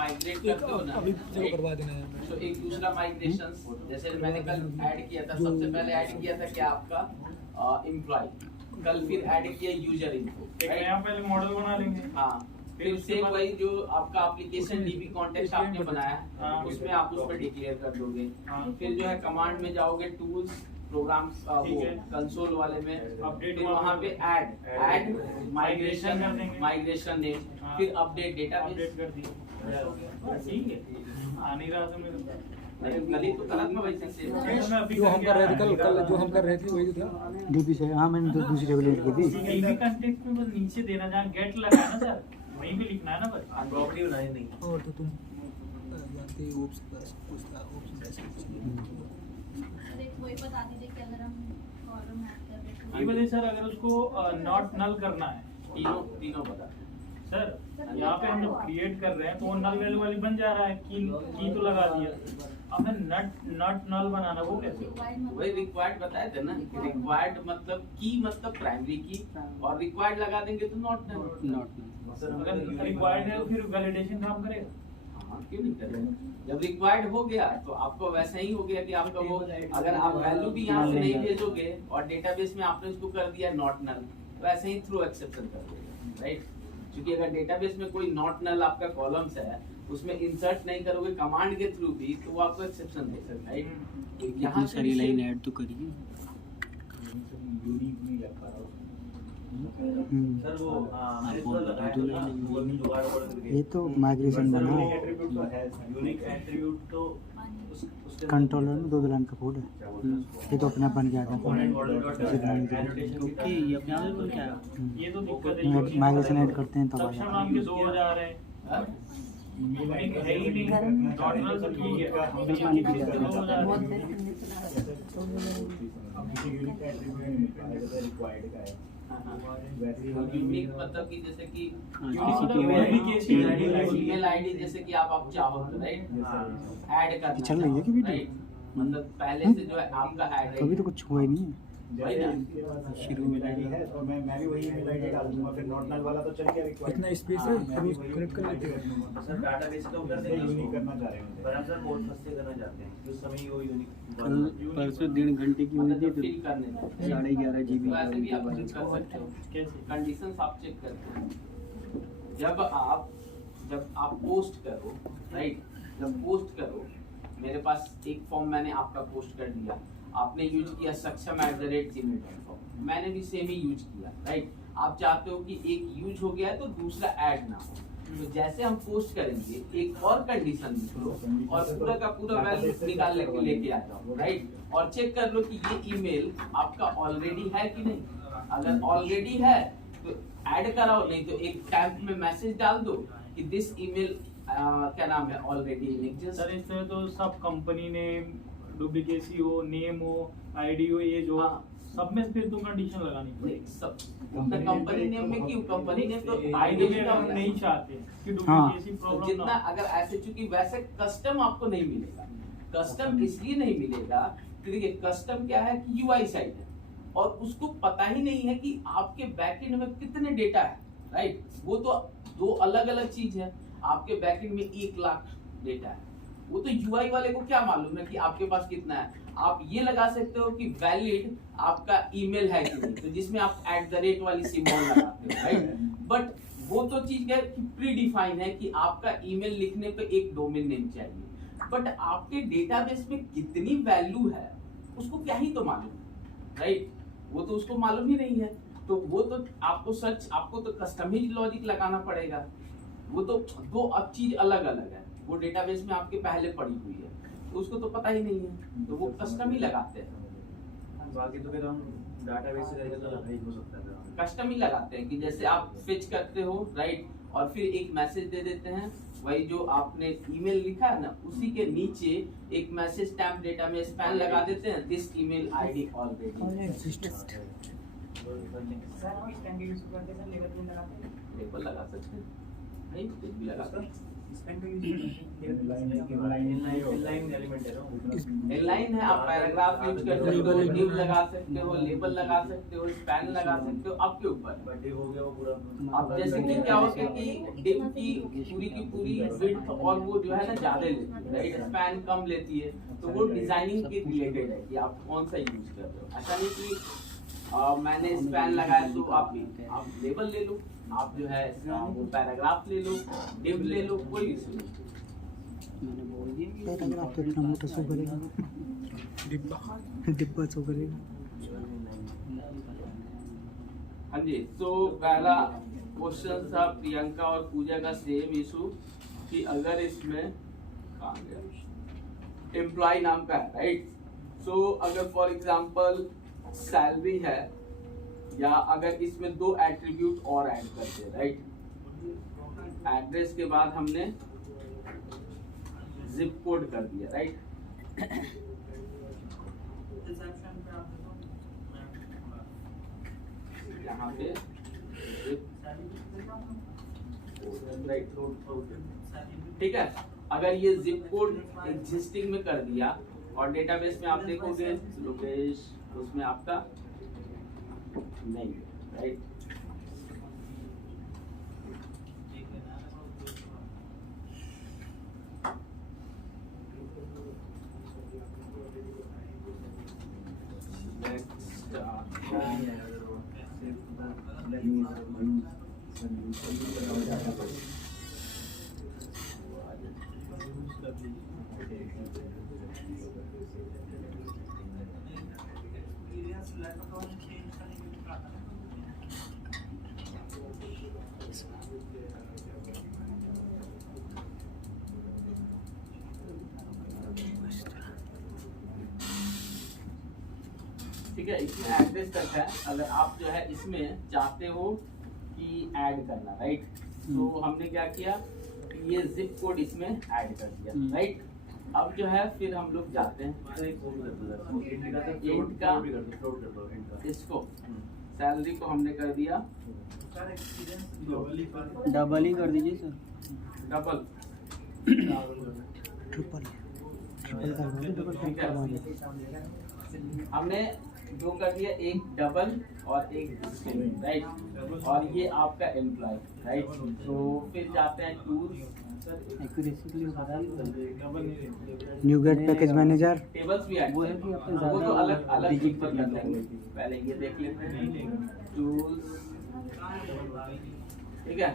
Migrate करते हो ना, अभी करवा देना है। तो एक दूसरा माइग्रेशन, जैसे मैंने कल ऐड किया था, सबसे पहले ऐड किया था क्या आपका एम्प्लॉय, कल फिर ऐड किया यूजर इन्फो, एक नया पहले मॉडल बना लेंगे। हाँ, फिर से वही जो आपका एप्लीकेशन डीबी कॉन्टेक्स्ट आपने बनाया उसमें आप उसमें डिक्लेयर कर दोगे। फिर जो है कमांड में जाओगे, टूल्स, प्रोग्राम्स, वो कंसोल वाले में, फिर वहाँ पे ऐड माइग्रेशन नेम, फिर अपडेट डेटाबेस कर दिया। ठीक है, आ नहीं रहा था मेरे गली तो गलत में वैसे से जो हम कर रहे थे कल जो हम कर रहे थे वही तो था डीपी से। हाँ, मैंने तो दूसरी टेबल ऐड की थी। डीबी कंटेक्स्ट में बस नीचे देना, जहाँ गेट लगा है ना सर, वहीं पे लिखना है ना बस। प्रॉपर्टी बनाई नहीं। और तो तुम जानते हो ओप्स बस कुछ था ओप्स ऐसे कुछ वही बता दीजिए कि अगर हम कॉलम ऐड कर रहे हैं ये बताइए सर, अगर उसको नॉट नल करना है तीनों बता सर, यहाँ पे हम जब क्रिएट कर रहे हैं तो वो नल वैल्यू वाली बन जा रहा है, की तो लगा दिया। अब नॉट नल बनाना वो कैसे होगा? वही रिक्वायर्ड बताए थे ना, रिक्वायर्ड मतलब की मतलब प्राइमरी की, और रिक्वायर्ड लगा देंगे तो नॉट अगर रिक्वायर्ड है तो फिर वैलिडेशन काम करेगा। हाँ, क्यों नहीं करेगा? जब रिक्वायर्ड हो गया तो आपको वैसा ही हो गया कि आपका वो, अगर आप वैल्यू भी यहाँ से नहीं भेजोगे और डेटाबेस में आपने उसको कर दिया नॉट नल, वैसे ही थ्रू एक्सेप्शन कर देगा, राइट? क्योंकि अगर डेटाबेस में कोई नॉट नल आपका कॉलम्स है, उसमें इंसर्ट नहीं करोगे कमांड के थ्रू भी, तो वो आपको एक्सेप्शन दे सकता है, राइट? यहाँ सारी लाइन ऐड तो करिए। सर वो ये तो माइग्रेशन बना यूनिक एट्रीब्यूट तो कंट्रोलर में 2 लाइन का कोड है। ये तो अपने आप बन गया था। ये तो दिक्कत है। माइग्रेशन ऐड करते हैं तब आ सक्षम जाता नाम के 2000 है, यूनिक है ही नहीं, नॉट नल तो ठीक है। यूनिक मतलब कि जैसे कि ईमेल ईमेल आईडी जैसे कि आप चाहो तो, राइट, ऐड करना चल रही है कि वीडियो? राइट? मतलब पहले से जो है आपका ऐड है, कभी तो कुछ हुआ ही नहीं है। वही ना? शुरू में है तो मैं भी वही ईमेल आईडी डाल दूंगा, फिर नॉट नल वाला तो चल गया। इतना स्पेस है अभी कनेक्ट कर लेते हैं। सर डाटाबेस तो कर देंगे, यूनिक करना चाह रहे हैं पर हम सर कोड फंसे करना चाहते हैं, उस समय वो यूनिक परसों 1.5 घंटे की हुई थी तो फिल करने में 11.5 GB वैसे भी आप चेक कर सकते हो, कंडीशंस आप चेक करते हो। जब आप पोस्ट करो, राइट, जब पोस्ट करो, मेरे पास एक फॉर्म मैंने आपका पोस्ट कर दिया, आपने यूज किया saksam@gmail.com, मैंने भी सेम ही यूज किया, राइट? आप चाहते हो कि एक यूज हो गया है तो दूसरा ऐड ना हो, तो जैसे हम पोस्ट करेंगे एक और कंडीशन लिख लो और पूरा का पूरा वैल्यू निकाल लेके आ जाओ, राइट? और चेक कर लो कि ये ईमेल आपका ऑलरेडी है कि नहीं। अगर ऑलरेडी है तो ऐड कराओ, नहीं तो एक टैग में मैसेज डाल दो कि दिस ईमेल क्या नाम है ऑलरेडी इन एग्जिस्ट। सर इसमें तो सब कंपनी नेम, डुप्लीकेसी हो, नेम हो, आईडी हो, एज हो, सब में फिर तो कंडीशन लगानी पड़ेगी। सब कंपनी नेम में क्यों? कंपनी नेम तो आईडी में हम नहीं चाहते कि डुप्लीकेसी प्रॉब्लम जितना ना अगर ऐसे, चूंकि वैसे कस्टम आपको नहीं मिलेगा। कस्टम इसलिए नहीं मिलेगा कि देखिए कस्टम क्या है कि यूआई साइट है और उसको पता ही नहीं है कि आपके बैकएंड में कितने डेटा है, राइट? वो तो 2 अलग अलग चीज है। आपके बैकएंड में 1 लाख डेटा है, वो तो यूआई वाले को क्या मालूम है कि आपके पास कितना है। आप ये लगा सकते हो कि वैलिड आपका ईमेल है कि नहीं, तो जिसमें आप @ वाली सिंबल लगाते हो, राइट? बट वो तो चीज है कि प्री डिफाइन है कि आपका ईमेल लिखने पे एक डोमेन नेम चाहिए, बट आपके डेटाबेस में कितनी वैल्यू है उसको क्या ही तो मालूम, राइट? वो तो उसको मालूम ही नहीं है, तो वो तो आपको तो कस्टमाइज लॉजिक लगाना पड़ेगा। वो तो 2 चीज अलग अलग है। वो डेटाबेस में आपके पहले पड़ी हुई है तो उसको तो पता ही नहीं है, तो वो कस्टम ही लगाते हैं। बाकी तो फिर हम डाटाबेस से करेंगे तो अलग ही हो सकता है, कस्टम ही लगाते हैं कि जैसे आप फिच करते हो, राइट, और फिर एक मैसेज दे देते हैं, वही जो आपने ईमेल लिखा है ना उसी के नीचे एक मैसेज स्टैम्प डेटा में स्पैन लगा देते हैं, this email ID already label लगा सकते हैं, नहीं कुछ भी लगा सकते हैं। इनलाइन एलिमेंट है ना इनलाइन है, आप पैराग्राफ यूज कर सकते हो, div लगा सकते हो, लेबल लगा सकते हो, स्पैन लगा सकते हो, आपके ऊपर है। बर्थडे हो गया वो पूरा। अब जैसे कि क्या होता है कि div की पूरी width और वो जो है ना ज्यादा लेती है, राइट, स्पैन कम लेती है, तो वो डिजाइनिंग के रिलेटेड है कि आप कौन सा यूज कर रहे हो। ऐसा नहीं कि मैंने स्पैन लगाया तो आप लेबल ले लो, आप जो है वो पैराग्राफ ले लो, div ले लो, कोई इशू नहीं। पैराग्राफ तो इतना मोटा शो करेगा, डिब्बा शो करेगा। हाँ जी, तो पहला क्वेश्चन था प्रियंका और पूजा का सेम इशू कि अगर इसमें एम्प्लॉय नाम का है, राइट, सो अगर फॉर एग्जांपल सैलरी है, या अगर इसमें दो एट्रीब्यूट और ऐड करते हैं, राइट, एड्रेस के बाद हमने जिप कोड कर दिया, राइट, यहाँ पे राइट, ठीक है। अगर ये जिप कोड एग्जिस्टिंग में कर दिया और डेटाबेस में आप देखोगे लोकेश उसमें आपका नहीं, राइट, ठीक है, इसमें एड्रेस तक है। अगर आप जो है इसमें चाहते हो कि ऐड करना, राइट, तो हमने क्या किया, ये जिप कोड इसमें ऐड कर दिया, राइट। अब जो है फिर हम लोग जाते हैं इसको, सैलरी को हमने कर दिया डबल ही कर दीजिए सर, डबल, ट्रिपल हमने दो कर दिया, एक डबल और एक स्ट्रिंग, राइट, और ये आपका एम्प्लॉय, राइट। तो फिर जाते हैं टूल्स, एक्यूरेसी के लिए बता NuGet package manager, tables भी ऐड, वो है कि आपने वो तो अलग अलग डिजिट पर कर लेंगे, पहले ये देख लेते हैं टूल्स, ठीक है।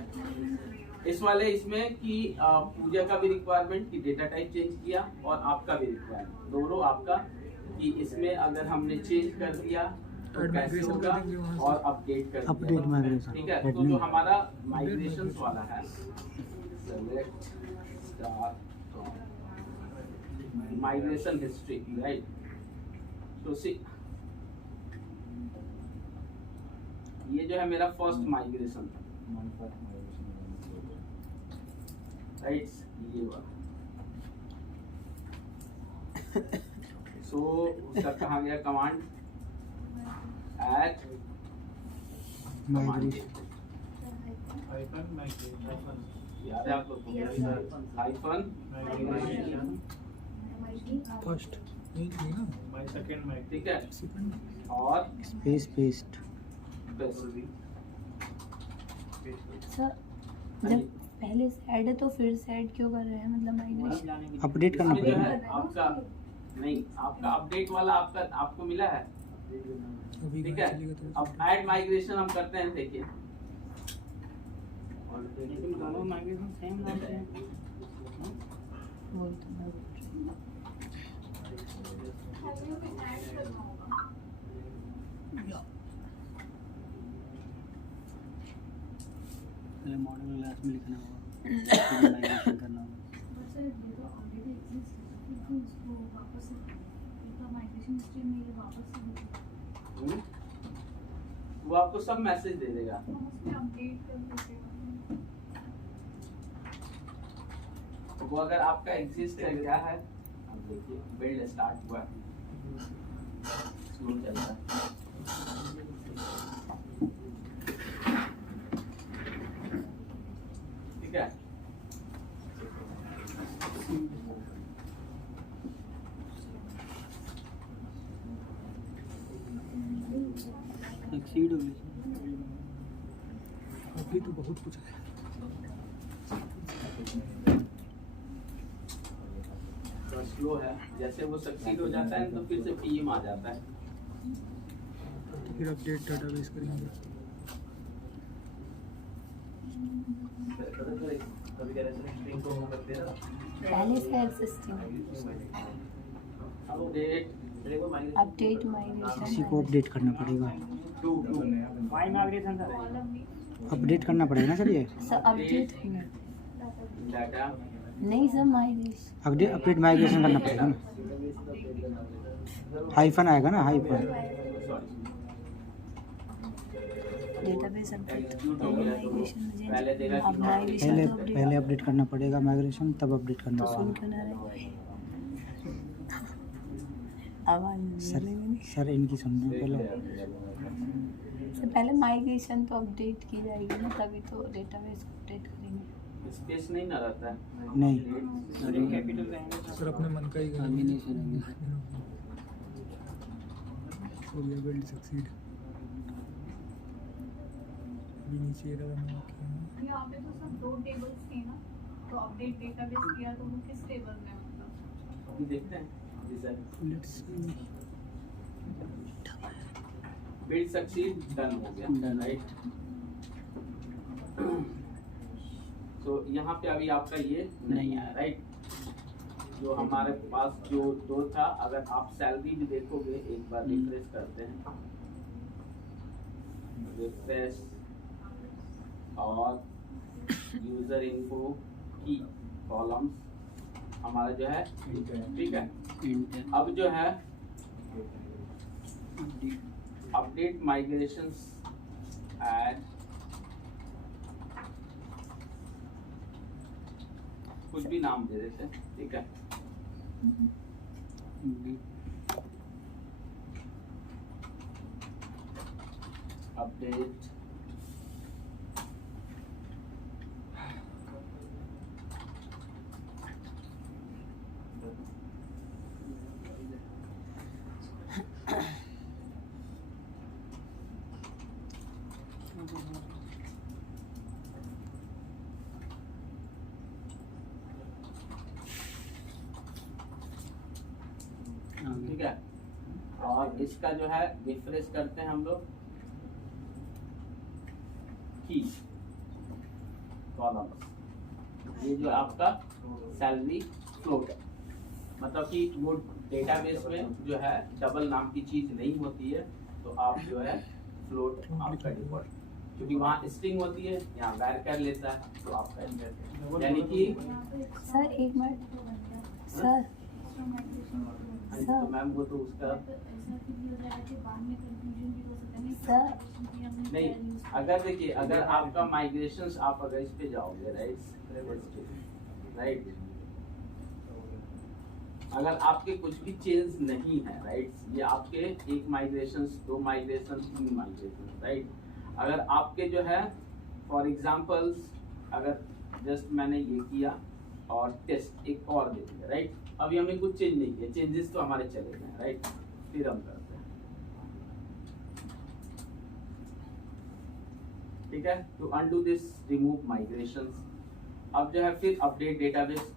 इस वाले इसमें कि पूजा का भी रिक्वायरमेंट कि डेटा टाइप चेंज किया और आपका भी रिक्वायरमेंट, दोनों आपका कि इसमें अगर हमने चेंज कर दिया तो कैसे होगा और अपडेट कर अपडेट दिया, माइग्रेशन, ठीक है। तो जो हमारा माइग्रेशन वाला है, select start migration history, right, तो सी ये जो है मेरा फर्स्ट माइग्रेशन था, राइट, ये वाला। सो उसका कहाँ गया कमांड, ऐड याद है आप लोग को, hyphen first my second mike, ठीक है, और स्पेस पेस्ट। सर जब पहले सेड है तो फिर सेड क्यों कर रहे हैं, मतलब माइग्रेशन अपडेट करना इसमें जो पड़ेगा। है आपका नहीं, आपका अपडेट वाला आपको मिला है, अभी ठीक है। अब ऐड माइग्रेशन हम करते हैं, देखिए लेकिन दोनों माइग्रेशन सेम नाम से हैं। वो तो मैं बोल रही हूँ। पहले मॉडल क्लास में लिखना होगा, माइग्रेशन करना होगा। वो आपको सब मैसेज दे देगा। वो अगर आपका एग्जिस्ट है, क्या है, अब देखिए बिल्ड स्टार्ट हुआ है, स्लो चल रहा है, ठीक है। एक्सीड हो गई अभी तो बहुत कुछ है। तो स्लो है, जैसे वो सक्सीड हो जाता है तो फिर से पीएम आ जाता है। तो फिर अपडेट डाटाबेस करेंगे। कभी कह रहे हैं स्ट्रिंग को वो करते हैं ना, पहले से एक्सिस्टिंग अपडेट इसी माइग्रेशन को अपडेट करना पड़ेगा, अपडेट करना पड़ेगा ना। चलिए सर अपडेट डाटा नहीं सर माइग्रेशन अपडेट माइग्रेशन करना पड़ेगा ना, हाइफन आएगा ना, हाइफन। डेटाबेस अपडेट एग्जीक्यूट हो गया तो माइग्रेशन पहले देगा अब कि माइग्रेशन पहले तो अपडेट पहले अपडेट करना पड़ेगा माइग्रेशन, तब अपडेट करना तो सुन पड़ेगा। क्यों ना रहे आवाज सर सर इनकी सुन रहे हैं पहले। से पहले माइग्रेशन तो अपडेट की जाएगी ना, तभी तो डेटाबेस अपडेट करेंगे। स्पेस नहीं ना रहता है। नहीं सर अपने मन का ही करेंगे। So we are going to succeed. अभी नीचे ये लगा हुआ है। यहाँ पे तो सब 2 टेबल्स थे ना, तो अपडेट डेटाबेस किया तो वो किस टेबल में मतलब? अभी देखते हैं जी sir. Let's see. Build succeed done हो गया, राइट। तो यहाँ पे अभी आपका ये नहीं आया, राइट। जो हमारे पास जो 2 था, अगर आप सैलरी भी देखोगे, एक बार रिफ्रेश करते हैं, रिफ्रेश और यूजर इन्फो की कॉलम्स हमारा जो है ठीक है। अब जो है अपडेट माइग्रेशंस एड कुछ भी नाम दे देते हैं, ठीक है। अपडेट ठीक है। और इसका जो है रिफ्रेश करते हैं हम लोग की कॉलम्स। ये जो आपका सैलरी फ्लोट है, मतलब कि वो डेटाबेस में जो है डबल नाम की चीज नहीं होती है, तो आप जो है फ्लोट आपका डिफॉल्ट, क्योंकि वहाँ स्ट्रिंग होती है, यहाँ वैर कर लेता है, तो आपका यानी कि सर एक मिनट सर तो मैम वो तो उसका नहीं। अगर देखिए, अगर आपका माइग्रेशन आप अगर इस पे जाओगे, राइट, अगर आपके कुछ भी चेंज नहीं है, राइट, ये आपके 1 माइग्रेशन 2 माइग्रेशन 3 माइग्रेशन, राइट। अगर आपके जो है फॉर एग्जांपल्स, अगर जस्ट मैंने ये किया और टेस्ट एक और दे दिया, राइट, अभी हमने कुछ चेंज नहीं किया, चेंजेस तो हमारे चले गए, राइट। फिर हम करते हैं, ठीक है। To undo this remove migrations. अब जो है फिर update database,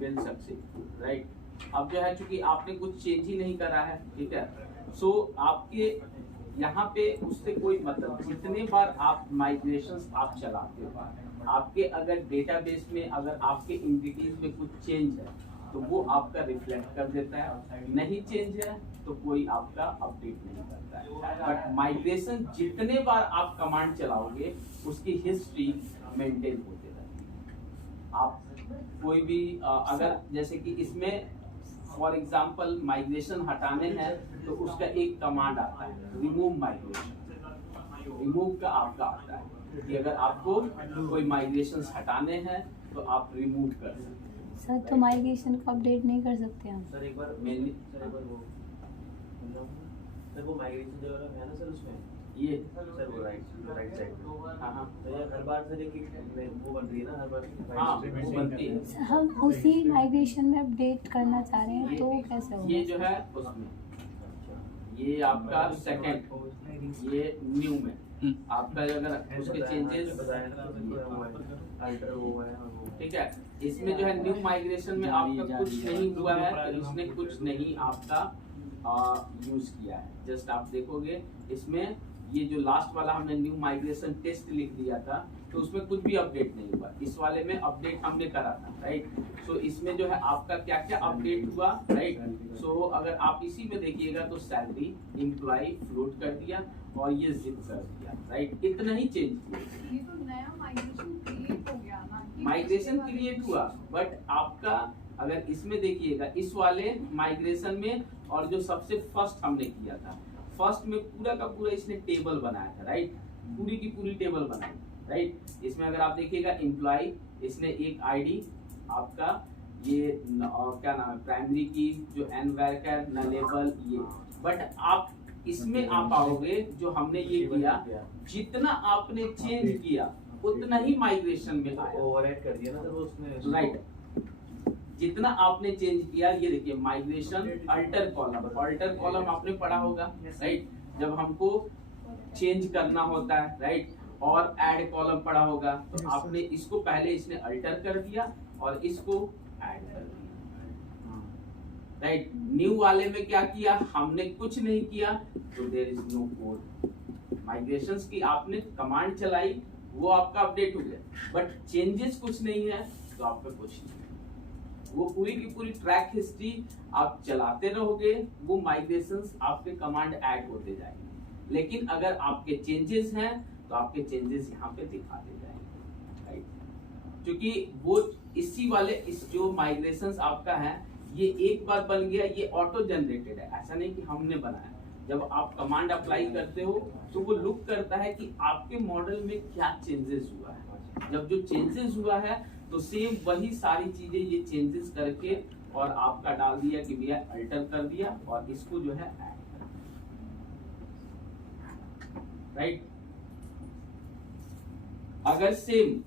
build success, right. अब जो है चूंकि आपने कुछ चेंज ही नहीं करा है, ठीक है, सो आपके यहाँ पे उससे कोई मतलब, जितने बार आप माइग्रेशंस आप चलाते हो, आपके अगर डेटाबेस में अगर आपके एंटिटीज में कुछ चेंज है तो वो आपका रिफ्लेक्ट कर देता है, नहीं चेंज है तो कोई आपका अपडेट नहीं करता है। बट माइग्रेशन जितने बार आप कमांड चलाओगे उसकी हिस्ट्री मेंटेन होती रहती है। आप कोई भी अगर जैसे कि इसमें फॉर एग्जांपल माइग्रेशन हटाने हैं तो उसका एक कमांड आता है, रिमूव माइग्रेशन। रिमूव का आपका आता है कि अगर आपको कोई माइग्रेशंस हटाने हैं तो आप रिमूव कर सकते हैं। सर तो माइग्रेशन को अपडेट नहीं कर सकते हम? सर एक बार Mainly- सर एक बार वो सर वो माइग्रेशन जो है ना सर उसमें ये सर वो राइट साइड हाँ हाँ तो ये हर बार सर एक वो बन रही है ना हर बार हाँ वो बनती है। सर, हम उसी माइग्रेशन में अपडेट करना चाह रहे हैं तो कैसे होगा? ये जो है उसमें ये आपका सेकंड ये न्यू में आपका अगर उसके चेंजेस अल्टर वो है और वो ठीक है, इसमें जो है न्यू माइग्रेशन में आपका कुछ नहीं हुआ है, तो इसने कुछ नहीं आपका यूज किया है। जस्ट आप देखोगे इसमें ये जो लास्ट वाला हमने न्यू माइग्रेशन टेस्ट लिख दिया था तो उसमें कुछ भी अपडेट नहीं हुआ। इस वाले में अपडेट हमने करा था, राइट। सो इसमें जो है आपका क्या क्या अपडेट हुआ, राइट। सो अगर आप इसी में देखिएगा तो सैलरी एम्प्लॉय फ्लोट कर दिया और ये जिप कर दिया, राइट। इतना ही चेंज किया। ये तो नया माइग्रेशन क्रिएट हो गया ना कि माइग्रेशन पिछले क्रिएट वाले हुआ, बट आपका अगर इसमें देखिएगा इस वाले माइग्रेशन में और जो सबसे फर्स्ट हमने किया था, फर्स्ट में पूरा का पूरा इसने टेबल बनाया था, राइट। पूरी की पूरी टेबल बनाई, राइट। इसमें अगर आप देखिएगा एम्प्लॉय इसने एक आईडी आपका ये और क्या नाम है प्राइमरी की जो एन वर्कर न लेबल ये, बट आप इसमें आप आओगे जो हमने ये किया जितना आपने चेंज किया उतना ही माइग्रेशन में आया, ओवरराइड कर दिया ना सर वो उसने राइट। जितना आपने चेंज किया ये देखिए माइग्रेशन अल्टर कॉलम आपने पढ़ा होगा, राइट। जब हमको चेंज करना होता है, राइट, और ऐड कॉलम पढ़ा होगा तो आपने इसको पहले इसने अल्टर कर दिया और इसको ऐड कर दिया, राइट। न्यू वाले में क्या किया हमने कुछ नहीं किया तो there is no code. Migrations की आपने कमांड चलाई वो आपका अपडेट हो गया, बट चेंजेस कुछ नहीं है तो आपका कुछ नहीं है। वो पूरी की पूरी ट्रैक हिस्ट्री आप चलाते रहोगे, वो माइग्रेशंस आपके कमांड ऐड होते जाएंगे। लेकिन अगर आपके चेंजेस हैं तो आपके चेंजेस यहाँ पे दिखाते जाएंगे, राइट। क्योंकि वो इसी वाले इस जो माइग्रेशंस आपका है ये एक बार बन गया, ये ऑटो जनरेटेड है, ऐसा नहीं कि हमने बनाया। जब आप कमांड अप्लाई करते हो तो वो लुक करता है कि आपके मॉडल में क्या चेंजेस हुआ है। जब जो चेंजेस हुआ है तो सेम वही सारी चीजें ये चेंजेस करके और आपका डाल दिया कि भैया अल्टर कर दिया और इसको जो है ऐड कर दिया, राइट। अगर सेम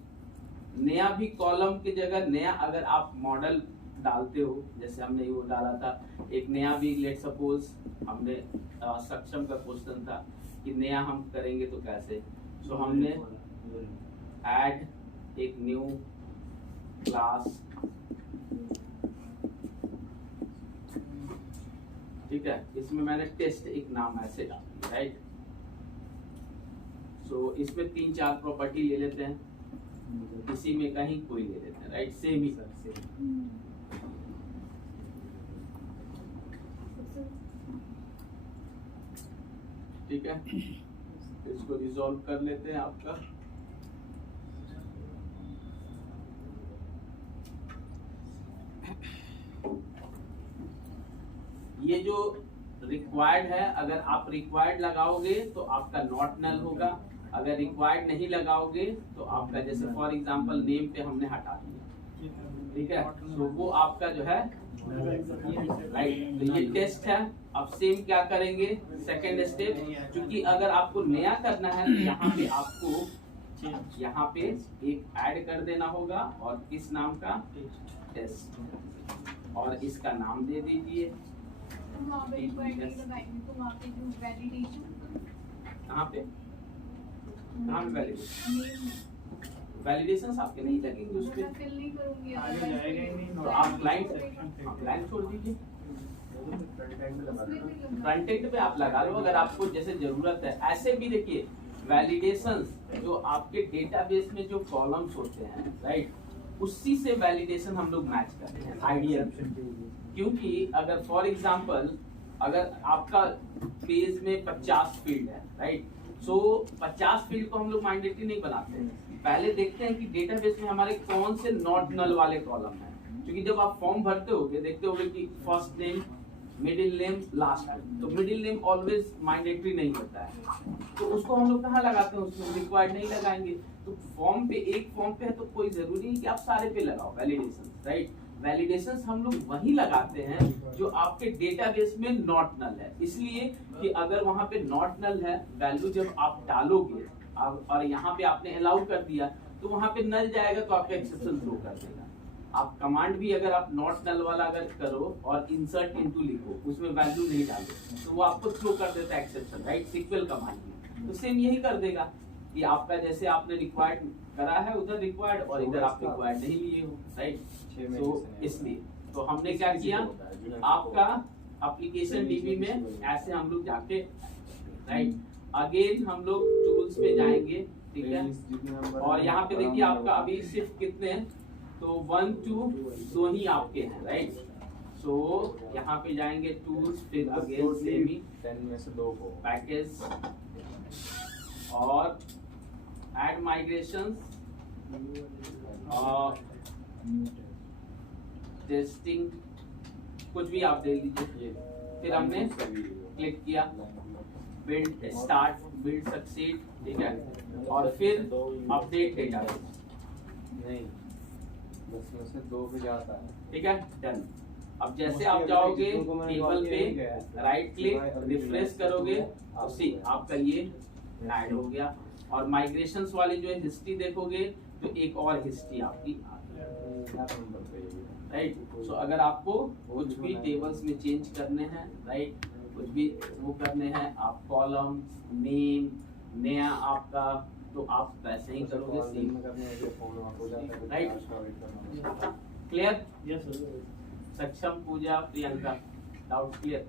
नया भी कॉलम की जगह नया अगर आप मॉडल डालते हो, जैसे हमने वो डाला था एक नया भी, लेट सपोज हमने सक्षम का क्वेश्चन था कि नया हम करेंगे तो कैसे, सो हमने ऐड एक न्यू क्लास, ठीक है। इसमें मैंने टेस्ट एक नाम ऐसे डाल दिया, राइट। सो इसमें 3-4 प्रॉपर्टी ले लेते हैं, इसी में कहीं कोई ले लेते हैं, राइट। सेम ही सर सेम, ठीक है। इसको रिजॉल्व कर लेते हैं आपका। ये जो रिक्वायर्ड है, अगर आप रिक्वायर्ड लगाओगे तो आपका नॉट नल होगा, अगर रिक्वायर्ड नहीं लगाओगे तो आपका जैसे फॉर एग्जांपल नेम पे हमने हटा दिया, ठीक है। तो वो आपका जो है राइट। तो ये टेस्ट है। अब सेम क्या करेंगे सेकेंड स्टेप, क्योंकि अगर आपको नया करना है तो यहाँ पे आपको यहाँ पे एक ऐड कर देना होगा और किस नाम का टेस्ट, और इसका नाम दे दीजिए। वहाँ पे रिक्वायरमेंट लगाएंगे तो वहाँ पे जो वैलिडेशन कहाँ पे वैलिडेशन आपके नहीं लगेंगे उस पे, फिल नहीं करूंगी आगे जाएगा ही नहीं, तो आप क्लाइंट छोड़ दीजिए, फ्रंट एंड पे आप लगा लो अगर आपको जैसे जरूरत है। ऐसे भी देखिए वैलिडेशंस जो आपके डेटाबेस में जो कॉलम्स होते हैं, राइट, उसी से वैलिडेशन हम लोग मैच करते हैं आइडियल। क्योंकि अगर फॉर एग्जांपल अगर आपका पेज में 50 फील्ड है, राइट, सो 50 फील्ड को हम लोग मैंडेटरी नहीं बनाते हैं। पहले देखते हैं कि डेटाबेस में हमारे कौन से नॉट नल वाले कॉलम हैं, क्योंकि जब आप फॉर्म भरते होगे देखते होगे कि first name, middle name, last name, तो मिडिल नेम ऑलवेज मैंडेटरी नहीं होता है, तो उसको हम लोग कहाँ लगाते हैं, उसमें रिक्वायर्ड नहीं लगाएंगे। तो फॉर्म पे एक फॉर्म पे है तो कोई जरूरी नहीं कि आप सारे पे लगाओ वैलिडेशन, राइट। वैलिडेशंस हम लोग वही लगाते हैं जो आपके डेटाबेस में नॉट नल है, इसलिए कि अगर वहां पे नॉट नल है, वैल्यू जब आप डालोगे और यहाँ पे आपने अलाउ कर दिया तो वहां पे नल जाएगा तो आपका एक्सेप्शन थ्रो कर देगा। आप कमांड भी अगर आप नॉट नल वाला अगर करो और इंसर्ट इनटू लिखो, उसमें वैल्यू नहीं डालो तो वो आपको थ्रो कर देता है एक्सेप्शन, राइट। सिक्वल कमांड में तो सेम यही कर देगा कि आपका जैसे आपने रिक्वायर्ड करा है उधर रिक्वायर्ड और इधर आप रिक्वायर्ड नहीं लिए हो, राइट। तो इसलिए तो हमने क्या किया, आपका एप्लीकेशन डीबी में ऐसे हम लोग जाके, राइट, अगेन हम लोग टूल्स पे जाएंगे, ठीक है। और यहाँ पे देखिए आपका अभी सिर्फ कितने हैं, तो 1 2 2 ही आपके हैं, राइट। सो यहाँ पे जाएंगे टूल्स, फिर अगेन सेमी 10 में से 2 को पैकेज और ऐड माइग्रेशंस और टेस्टिंग, कुछ भी आप दे लीजिए। फिर हमने क्लिक किया बिल्ड स्टार्ट, बिल्ड सक्सीड, ठीक है। और फिर अपडेट डेटाबेस, नहीं 10 में से 2 भी जाता है, ठीक है, डन। अब जैसे आप जाओगे टेबल पे, राइट क्लिक, रिफ्रेश करोगे तो सी आपका ये ऐड हो गया। और माइग्रेशंस वाली जो है हिस्ट्री देखोगे तो एक और हिस्ट्री आपकी आ गई, राइट। सो अगर आपको कुछ भी टेबल्स में चेंज करने हैं, राइट, कुछ भी वो करने हैं, आप कॉलम नेम नया आपका, तो आप वैसे ही करोगे same, right. Clear? Yes sir. सक्षम, पूजा, प्रियंका, डाउट क्लियर?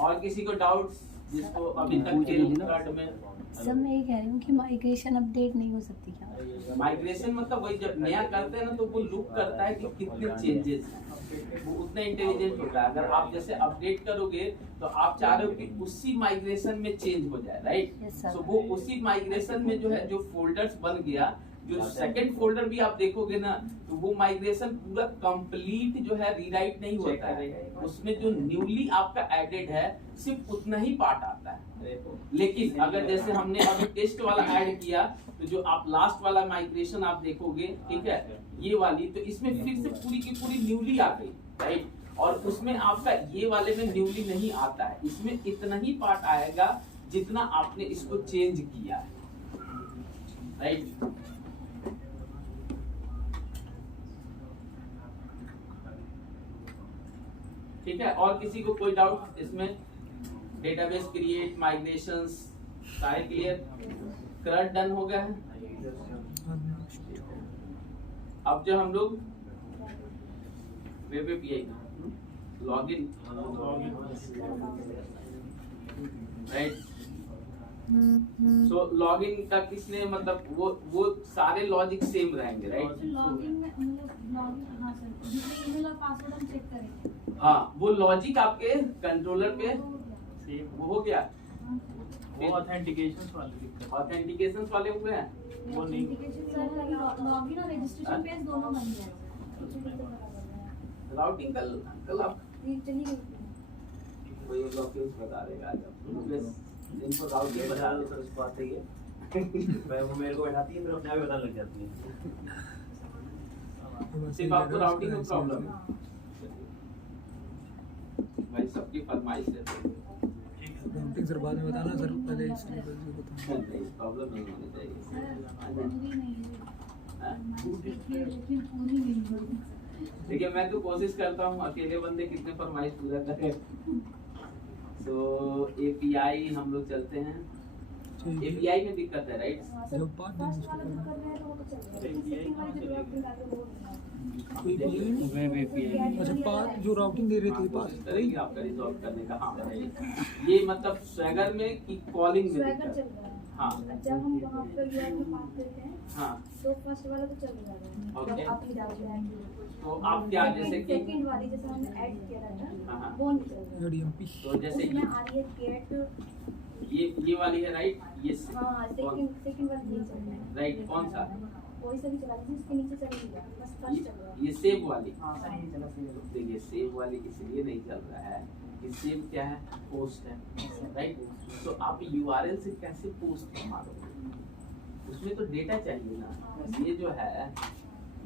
और किसी को डाउट्स जिसको अभी तक के कार्ड में? सर मैं ये कह रही हूँ कि माइग्रेशन अपडेट नहीं हो सकती क्या? माइग्रेशन मतलब वही जब नया करते हैं ना तो वो लुक करता है कि कितने चेंजेस हैं, वो उतना इंटेलिजेंट होता है। अगर आप जैसे अपडेट करोगे तो आप चाह रहे हो कि उसी माइग्रेशन में चेंज हो जाए, राइट। Yes, sir. सो वो उसी माइग्रेशन में जो है जो फोल्डर्स बन गया, जो सेकंड फोल्डर भी आप देखोगे ना तो वो माइग्रेशन पूरा कंप्लीट जो है रीराइट नहीं होता है, उसमें जो न्यूली आपका एडेड है सिर्फ उतना ही पार्ट आता है। लेकिन अगर जैसे हमने अभी टेस्ट वाला ऐड किया तो जो आप लास्ट वाला माइग्रेशन आप देखोगे, ठीक है, ये वाली, तो इसमें फिर से पूरी की पूरी न्यूली आ गई, राइट। और उसमें आपका ये वाले में न्यूली नहीं आता है, इसमें इतना ही पार्ट आएगा जितना आपने इसको चेंज किया है, राइट। ठीक है, और किसी को कोई डाउट इसमें? डेटाबेस क्रिएट, माइग्रेशंस सारे क्लियर, करंट डन हो गया है। अब जो हम लोग वेब एपीआई लॉगिन, राइट। सो लॉगिन का किसने, मतलब वो सारे लॉजिक सेम रहेंगे, राइट। लॉगिन में मतलब लॉगिन, हाँ सर, जिसमें ईमेल और पासवर्ड हम चेक करेंगे। हाँ, वो लॉजिक आपके कंट्रोलर पे वो हो गया। वो ऑथेंटिकेशन वाले दिक्कत, ऑथेंटिकेशन वाले हुए हैं, वो नहीं। लॉगिन और रजिस्ट्रेशन पेज दोनों बन जाएगा। राउटिंग कल आप चलिए वही ब्लॉकिंग बता देगा आज आप इनको राउटिंग बता दो सर, उसको आते ही है। मैं वो मेरे को बैठाती है, फिर अपने आप ही बताने लग जाती है। सिर्फ आपको राउटिंग में प्रॉब्लम है भाई, सबकी फरमाइश है। राउटिंग सर बाद में बताना सर, पहले इसलिए बताना। नहीं, प्रॉब्लम नहीं होनी चाहिए। पूरी नहीं है, लेकिन पूरी नहीं है। देखिए मैं तो कोशिश करता हूँ अकेले बंदे कितने फरमाइश पूरा करें। तो एपीआई हम लोग चलते हैं, एपीआई में दिक्कत है, राइट। जब बात देंगे उसको अच्छा, पाथ जो राउटिंग दे रही थी पाथ करेंगे आपका रिजॉल्व करने का। हाँ ये मतलब स्वैगर में कि कॉलिंग में स्वैगर दिक्कत चल है। रहा है। हाँ जब हम वहाँ पर यूआरएल में पास करते हैं हाँ, तो फर्स्ट वाला तो चल रहा है, ओके। जब आप ही डालते हैं तो आप क्या जैसे कि सेकंड वाली जैसे हमने ऐड किया था हाँ, वो नहीं चल रहा है। डीएमपी तो जैसे उसमें आ रही है गेट, ये वाली है, राइट। ये हाँ सेकंड वाली नहीं चल रहा है, राइट, कौन सा? कोई सा भी चला लीजिए, इसके नीचे चल नहीं रहा, बस फर्स्ट चल रहा है। ये सेव वाली। देखिए सेव वाली इसलिए नहीं चल रहा है कि सेव क्या है, पोस्ट है, राइट। तो आप यूआरएल से कैसे पोस्ट मारोगे, उसमें तो डेटा चाहिए ना। ये जो है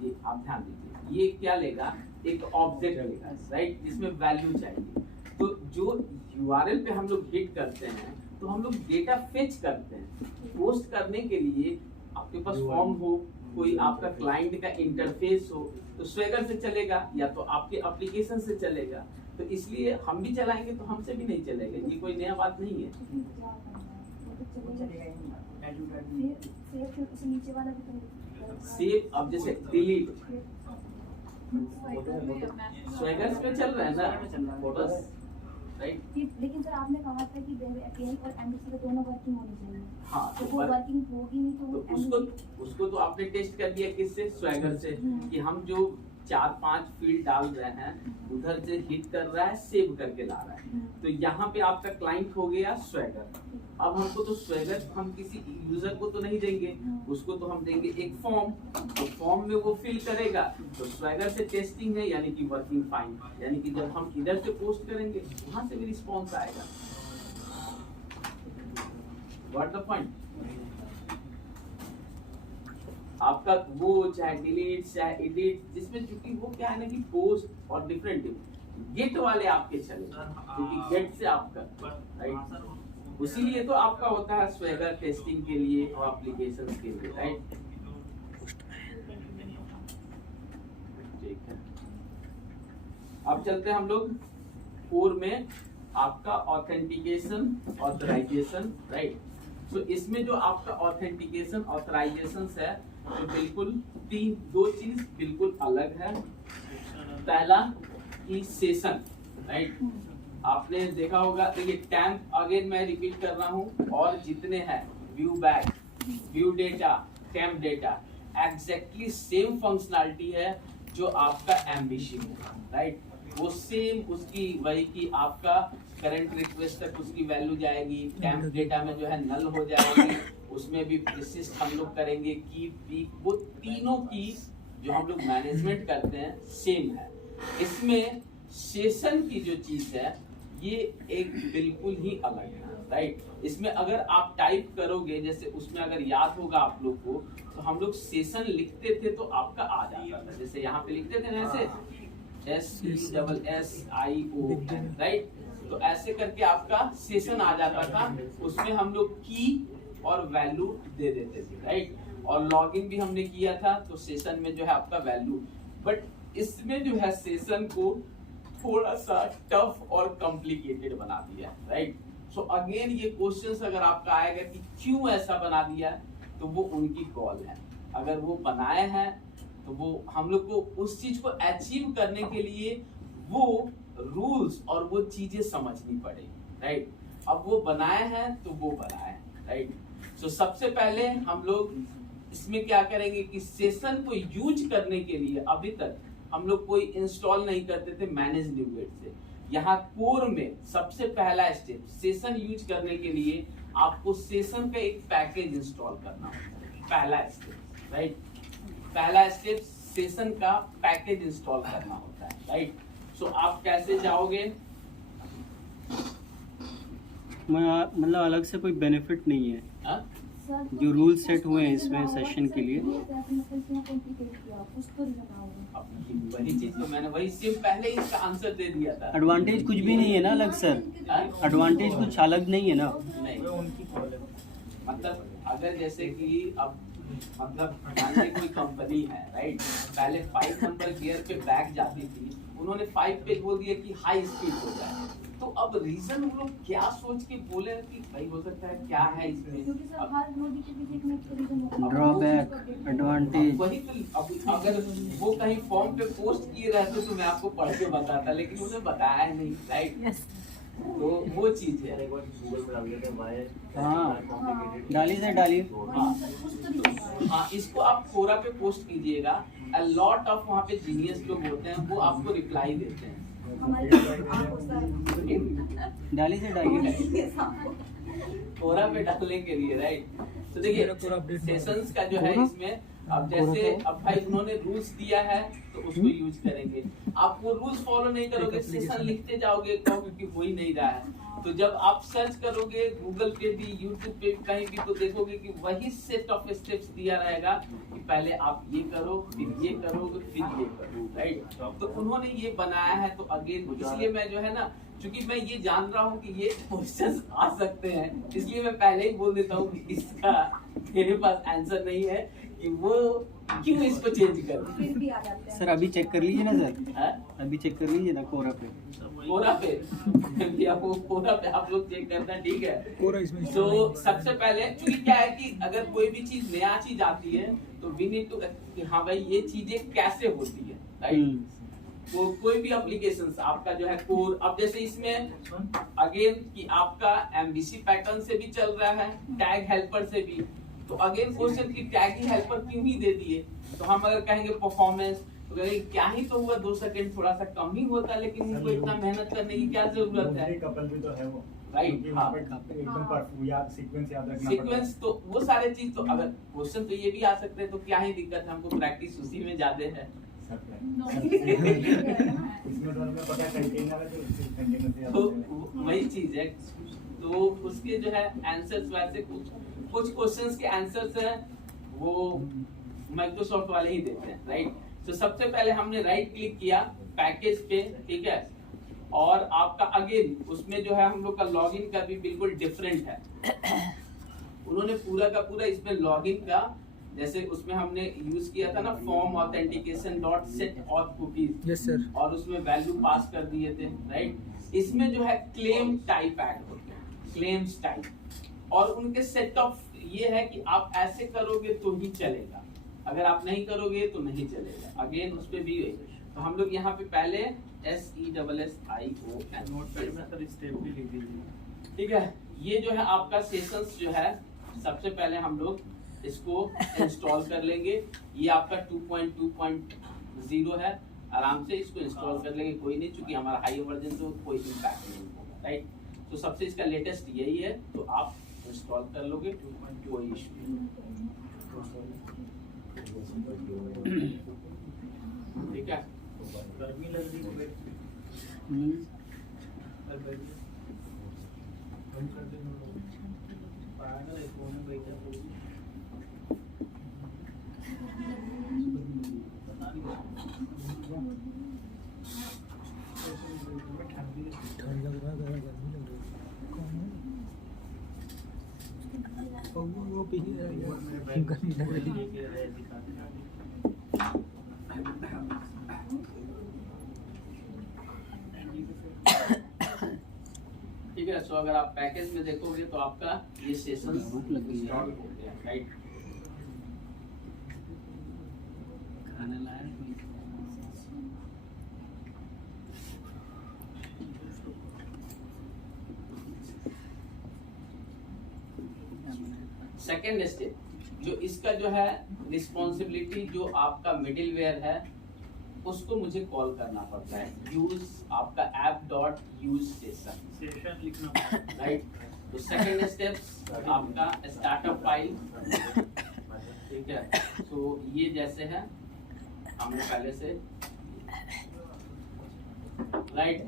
ये आप ध्यान दीजिए, ये क्या लेगा, एक ऑब्जेक्ट लेगा, राइट, जिसमें वैल्यू चाहिए। तो जो यूआरएल पे हम लोग हिट करते हैं तो हम लोग डेटा फेच करते हैं। पोस्ट करने के लिए आपके पास फॉर्म हो, कोई आपका क्लाइंट का इंटरफेस हो, तो स्वेगर से चलेगा या तो आपके एप्लीकेशन से चलेगा। तो इसलिए हम भी चलाएंगे तो हमसे भी नहीं चलेगा, ये कोई नया बात नहीं है। सेव अब जैसे डिलीट स्वेगर पे चल रहा है ना फोटोस, राइट। लेकिन सर आपने कहा था कि एपीआई और एमबीसी का दोनों वर्किंग होनी चाहिए। हाँ, तो वो वर्किंग होगी नहीं तो उसको तो आपने टेस्ट कर दिया किससे, स्वेगर से, कि हम जो 4-5 फील्ड डाल रहे हैं उधर से हिट कर रहा है, सेव करके ला रहा है। तो यहाँ पे आपका क्लाइंट हो गया स्वेगर। अब हमको तो स्वेगर हम किसी यूजर को तो नहीं देंगे, उसको तो हम देंगे एक फॉर्म, तो फॉर्म में वो फिल करेगा। तो स्वेगर से टेस्टिंग है यानी कि वर्किंग फाइन, यानी कि जब हम इधर से पोस्ट करेंगे वहां से भी रिस्पॉन्स आएगा। What the point? आपका वो चाहे डिलीट चाहे एडिट, जिसमें चूंकि वो क्या है ना कि पोस्ट और डिफरेंट गेट वाले आपके चले, क्योंकि गेट से आपका राइट, उसीलिए तो आपका होता है स्वेगर टेस्टिंग के लिए और एप्लीकेशंस के लिए, राइट। ठीक है, अब चलते हैं हम लोग कोर में, आपका ऑथेंटिकेशन ऑथराइजेशन, राइट। तो इसमें जो आपका ऑथेंटिकेशन ऑथराइजेशन है तो बिल्कुल दो चीज बिल्कुल अलग है। पहला कि सेशन, राइट, आपने देखा होगा। देखिए टैम्प, अगेन मैं रिपीट कर रहा हूँ, और जितने हैं view back, view data, temp data, exactly same functionality है जो आपका एम्बिशन है, राइट। वो सेम उसकी वही की आपका करंट रिक्वेस्ट तक उसकी वैल्यू जाएगी, टैम्प डेटा में जो है नल हो जाएगी, उसमें भी परसिस्ट हम लोग करेंगे, कीप, पीक, वो तीनों की जो हम लोग मैनेजमेंट करते हैं सेम है। इसमें सेशन की जो चीज है ये एक बिल्कुल ही अलग है, राइट। इसमें अगर आप टाइप करोगे, जैसे उसमें अगर याद होगा आप लोग को, तो हम लोग सेशन लिखते थे तो आपका आ जाता था, जैसे यहाँ पे लिखते थे ना ऐसे SESSION, राइट। तो ऐसे करके आपका सेशन आ जाता था, उसमें हम लोग की और वैल्यू दे देते थे, राइट। और लॉगिन भी हमने किया था तो सेशन में जो है आपका वैल्यू, बट इसमें जो है सेशन को थोड़ा सा टफ और कॉम्प्लिकेटेड बना दिया, राइट। सो अगेन ये क्वेश्चंस अगर आपका आएगा कि क्यों ऐसा बना दिया, तो वो उनकी कॉल है। अगर वो बनाए हैं तो वो हम लोग को उस चीज को अचीव करने के लिए वो रूल्स और वो चीजें समझनी पड़ेगी, राइट। अब वो बनाए हैं तो वो बनाए हैं, राइट। सो सबसे पहले हम लोग इसमें क्या करेंगे कि सेशन को यूज करने के लिए अभी तक हम लोग कोई इंस्टॉल नहीं करते थे मैनेज NuGet से। यहाँ कोर में सबसे पहला स्टेप, सेशन यूज करने के लिए आपको सेशन का एक पैकेज इंस्टॉल करना होता है, पहला स्टेप, राइट। पहला स्टेप सेशन का पैकेज इंस्टॉल करना होता है, राइट। सो आप कैसे जाओगे? मतलब अलग से कोई बेनिफिट नहीं है। हा? जो रूल सेट हुए हैं इसमें सेशन के लिए, वही चीज तो मैंने वही सिर्फ पहले ही इसका आंसर दे दिया था। एडवांटेज कुछ भी नहीं है ना अलग सर, एडवांटेज कुछ अलग नहीं है ना। नहीं, मतलब अगर जैसे कि अब मतलब मान लीजिए कोई कंपनी है, राइट, पहले 5 नंबर गियर पे बैक जाती थी, उन्होंने 5 पे बोल दिया कि हाई स्पीड हो जाए। तो अब रीजन हम लोग क्या सोच के बोले कि भाई हो सकता है क्या है इसमें, ड्रॉबैक, एडवांटेज। वही तो अब अगर वो कहीं फॉर्म पे पोस्ट किए रहते तो मैं आपको पढ़ के बताता, लेकिन उन्हें बताया नहीं, राइट। तो वो चीज है। हाँ, डाली से डाली। हाँ, इसको आप कोरा पे पोस्ट कीजिएगा, अ लॉट ऑफ वहाँ पे जीनियस लोग होते हैं, वो आपको रिप्लाई देते हैं। डाली से डाली कोरा पे डालने के लिए, राइट। तो देखिए सेशंस का जो है इसमें अब जैसे अब भाई उन्होंने रूल्स दिया है तो उसको यूज करेंगे। आप वो रूल्स फॉलो नहीं करोगे, सेशन लिखते जाओगे क्योंकि हो ही नहीं रहा है। तो जब आप सर्च करोगे गूगल पे भी, यूट्यूब पे भी, कहीं भी, तो देखोगे कि वही सेट ऑफ स्टेप्स दिया रहेगा कि पहले आप ये करो, फिर ये करोगे, फिर ये करो, राइट। तो उन्होंने ये बनाया है, तो अगेन इसलिए मैं जो है ना, क्योंकि मैं ये जान रहा हूँ कि ये क्वेश्चंस आ सकते हैं, इसलिए मैं पहले ही बोल देता हूँ कि इसका मेरे पास आंसर नहीं है कि वो क्यों इसको चेंज कर। फिर भी आ जाते हैं। सर अभी चेक कर लीजिए ना सर, है? अभी चेक कर लीजिए ना कोरा पे। कोरा पे भैया, वो कोरा पे आप लोग चेक करना, ठीक है। पूरा इसमें तो सबसे पहले क्योंकि क्या है कि अगर कोई भी चीज नया चीज आती है तो वी नीड टू कि हाँ भाई ये चीजें कैसे होती है, राइट। वो कोई भी एप्लीकेशन आपका जो है कोर, अब जैसे इसमें अगेन कि आपका एमबीसी पैटर्न से भी चल रहा है, टैग हेल्पर से भी, तो अगेन क्वेश्चन की टैग ही हेल्पर क्यों ही दे दिए। तो हम अगर कहेंगे परफॉर्मेंस, तो कहेंगे क्या ही तो हुआ, 2 सेकंड थोड़ा सा कम ही होता है, लेकिन उनको इतना मेहनत करने की क्या जरूरत है, कपल भी तो है वो, राइट। क्योंकि हाँ, वहाँ पे एकदम परफेक्ट याद सीक्वेंस याद रखना सीक्वेंस, तो वो सारे चीज, तो अगर क्वेश्चन तो ये भी आ सकते हैं, तो क्या ही दिक्कत है, हमको प्रैक्टिस उसी में ज्यादा है। No. इसमें तो हमें पता है कंटेनर है, तो कंटेनर से याद तो रखना। वही चीज है। तो उसके जो है आंसर्स, वैसे कुछ क्वेश्चंस के आंसर्स हैं वो माइक्रोसॉफ्ट वाले ही देते हैं, राइट। तो सबसे पहले हमने राइट क्लिक किया पैकेज पे, ठीक है, और आपका अगेन उसमें जो है हम लोग का लॉगिन का भी बिल्कुल डिफरेंट है। उन्होंने पूरा का पूरा इसमें लॉगिन का, जैसे उसमें हमने यूज किया था ना form authentication dot set auth cookies, yes sir, और उसमें वैल्यू पास कर दिए थे, राइट। इसमें जो है क्लेम टाइप ऐड होते हैं, क्लेम्स टाइप, और उनके सेट ऑफ ये है कि आप ऐसे करोगे तो ही चलेगा, अगर आप नहीं करोगे तो नहीं चलेगा। अगेन उस पे भी, तो हम लोग यहाँ पे पहले SESSION नोटपैड में सर स्टेप भी लिख दीजिए। ठीक है। ये जो है आपका सेशंस जो है, सबसे पहले हम लोग इसको इंस्टॉल कर लेंगे। ये आपका 2.2.0 है, आराम से इसको इंस्टॉल कर लेंगे, कोई नहीं, क्योंकि हमारा हाई वर्जन तो कोई इम्पैक्ट नहीं होगा, राइट। तो सबसे इसका लेटेस्ट यही है, तो आप इंस्टॉल कर लोगे, कोई इशू नहीं, ठीक है। गर्मी लग रही है, कम कर दे पागल है, फोन में बैठा है। ठंड लग रहा है, गर्मी लग रही है। कौन है? वो पी रहा है, गर्मी लग रही है। ठीक है। सो अगर आप पैकेज में देखोगे तो आपका ये सेशन भूख लग गई है। इंस्टॉल हो गया, राइट। खाना लाया कोई? सेकेंड स्टेप, जो इसका जो है रिस्पॉन्सिबिलिटी, जो आपका मिडिलवेयर है उसको मुझे कॉल करना पड़ता है, यूज आपका ऐप डॉट यूज सेशन लिखना, राइट। तो सेकेंड स्टेप आपका स्टार्टअप फाइल, ठीक है। तो ये जैसे है हमने पहले से, right.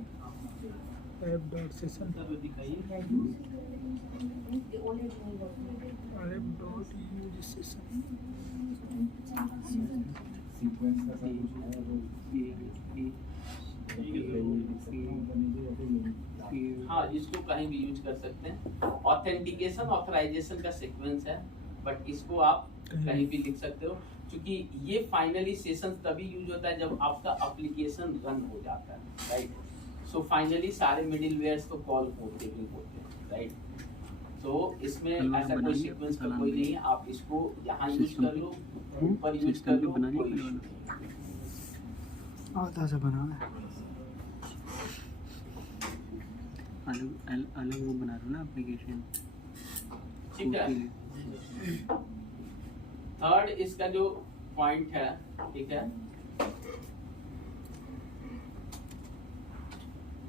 App dot session sir दिखाइए। App dot use session sequence का सब कुछ है। हाँ, इसको कहीं भी यूज कर सकते हैं। ऑथेंटिकेशन ऑथराइजेशन का सीक्वेंस है, बट इसको आप कहीं भी लिख सकते हो, क्योंकि ये फाइनली सेशन तभी यूज होता है जब आपका एप्लीकेशन रन हो जाता है, राइट। सो फाइनली सारे मिडिलवेयर्स तो कॉल होते ही होते हैं, राइट। तो इसमें ऐसा कोई सीक्वेंस का कोई नहीं है, आप इसको यहाँ यूज कर लो, ऊपर यूज कर लो, कोई issue नहीं। आधा सा बना है, अलग वो बना रहे हो ना एप्लीकेशन, ठीक है। थर्ड इसका जो पॉइंट है, ठीक है,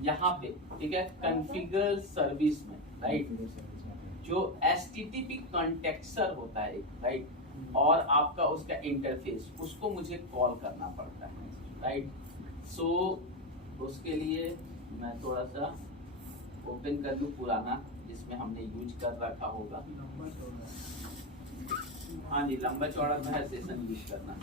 यहाँ पे, ठीक है, कॉन्फ़िगर सर्विस में, राइट, जो HTTP कॉन्टेक्सर होता है, राइट, और आपका उसका इंटरफेस, उसको मुझे कॉल करना पड़ता है, राइट। सो उसके लिए मैं थोड़ा सा ओपन कर लूँ पुराना, जिसमें हमने यूज कर रखा होगा। हाँ जी, लंबा चौड़ा तो है सेशन यूज करना।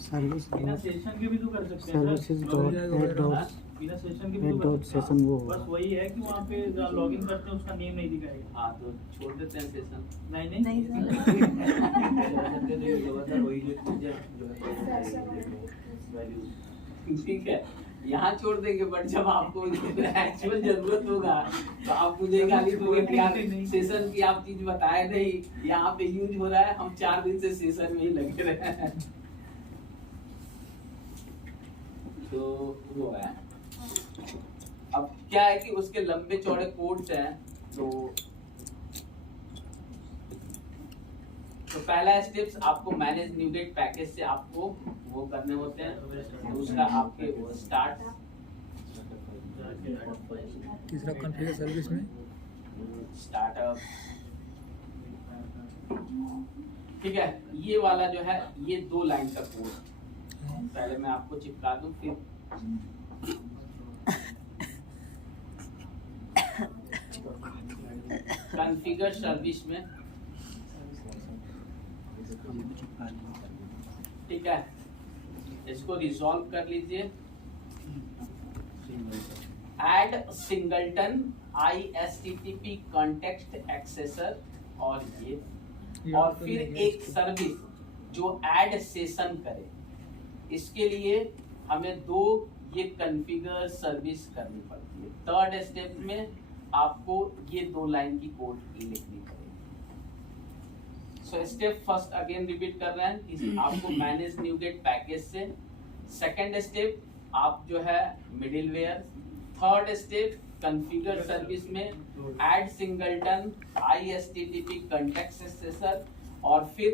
सर्विस बिना सेशन के भी तो कर सकते हैं सर्विसेज डॉट एड डॉट बिना सेशन के भी एड तो कर डॉट सकते हैं। सेशन वो बस वही है कि वहाँ पे लॉगिन करते हैं उसका नेम नहीं दिखाएगा। हाँ तो छोड़ देते हैं सेशन। नहीं नहीं वैल्यू ठीक है, यहाँ छोड़ देंगे, बट जब आपको एक्चुअल जरूरत होगा तो आप मुझे गाली दोगे कि यार सेशन की आप चीज बताए नहीं, यहाँ पे यूज हो रहा है, हम 4 दिन से सेशन में ही लगे रहे हैं। तो वो है। अब क्या है कि उसके लंबे चौड़े कोड्स हैं, तो पहला स्टेप्स आपको मैनेज न्यूगेट पैकेज से आपको वो करने होते हैं। दूसरा आपके वो स्टार्ट, तीसरा कॉन्फ़िगर सर्विस में स्टार्टअप, ठीक है। ये वाला जो है ये 2 लाइन का कोड पहले मैं आपको चिपका दूं, फिर कॉन्फ़िगर सर्विस में, ठीक है, इसको रिजॉल्व कर लीजिए। ऐड सिंगलटन ISTTP कॉन्टेक्स्ट एक्सेसर और फिर एक सर्विस जो ऐड सेशन करे। इसके लिए हमें 2 ये कॉन्फ़िगर सर्विस करनी पड़ती है। थर्ड स्टेप में आपको ये 2 लाइन की कोड लिखनी पड़ेगी। So step first again repeat कर रहे हैं कि आपको मैनेज न्यूगेट पैकेज से। सेकंड स्टेप आप जो है middleware. Third step configure service में ऐड सिंगलटन ISTTP कॉन्टेक्स्ट एक्सेसर और फिर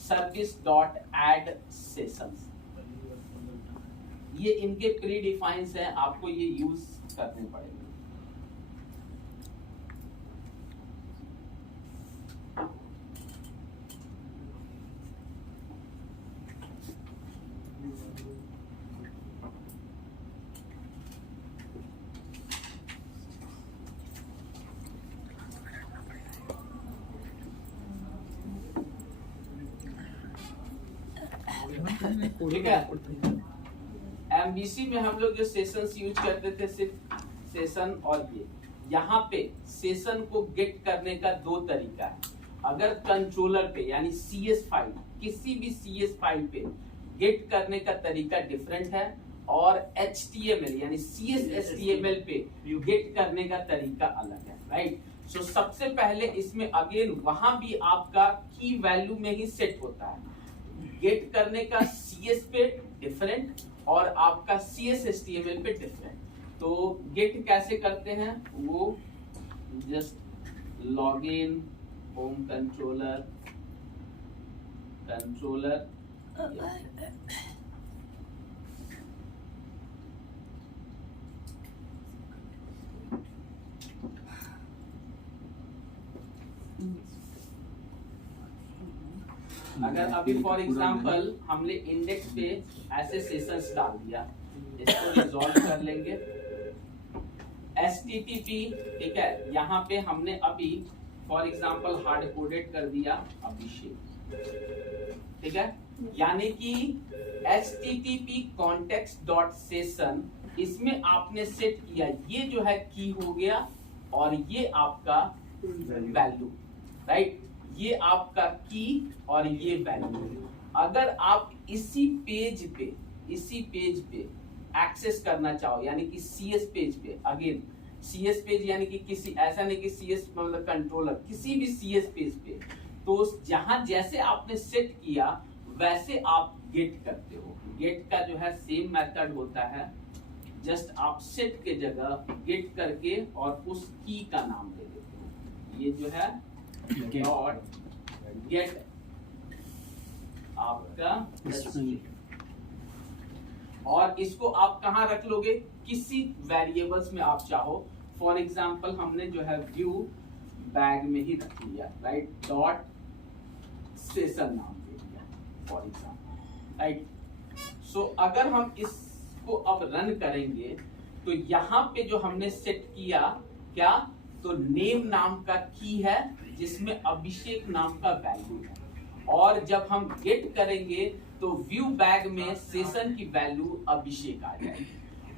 सर्विस डॉट ऐड सेशंस। ये इनके प्री डिफाइंस हैं, आपको ये यूज करने पड़ेंगे। ठीक है। MVC में हम लोग जो सेशंस यूज करते थे, सिर्फ सेशन और ये यहाँ पे सेशन को गेट करने का 2 तरीका है। अगर कंट्रोलर पे यानी CS फाइल, किसी भी CS फाइल पे गेट करने का तरीका डिफरेंट है और HTML यानी CS HTML पे गेट करने का तरीका अलग है, राइट। सो सबसे पहले इसमें अगेन वहां भी आपका की वैल्यू में ही सेट होता है। गेट करने का CS पे डिफरेंट और आपका CS HTML पे डिफरेंट। तो गेट कैसे करते हैं, वो जस्ट लॉगिन होम कंट्रोलर अगर अभी फॉर एग्जांपल हमने इंडेक्स पे ऐसे सेशंस डाल दिया, इसको रिजॉल्व कर लेंगे। HTTP, ठीक है, यहाँ पे हमने अभी फॉर एग्जांपल हार्ड कोडेड कर दिया अभिषेक, ठीक है, यानी कि HTTP कॉन्टेक्स्ट डॉट सेशन, इसमें आपने सेट किया ये जो है की हो गया और ये आपका वैल्यू, राइट। ये आपका की और ये वैल्यू। अगर आप इसी पेज पे एक्सेस करना चाहो, यानी कि CS पेज पे, अगेन CS पेज यानी कि किसी ऐसा नहीं कि CS मतलब कंट्रोलर, किसी भी CS पेज पे, तो जहां जैसे आपने सेट किया वैसे आप गेट करते हो। गेट का जो है सेम मेथड होता है, जस्ट आप सेट के जगह गेट करके और उस की का नाम दे देते हो। ये जो है डॉट गेट आपका, और इसको आप कहां रख लोगे, किसी वेरिएबल्स में आप चाहो। फॉर एग्जांपल हमने जो है व्यू बैग में ही रख लिया, राइट, डॉट सेशन नाम दे दिया फॉर एग्जांपल, राइट। सो अगर हम इसको अब रन करेंगे तो यहाँ पे जो हमने सेट किया क्या, तो नेम नाम का की है जिसमें अभिषेक नाम का वैल्यू है। और जब हम गेट करेंगे तो व्यू बैग में सेशन की वैल्यू अभिषेक आ जाएगी।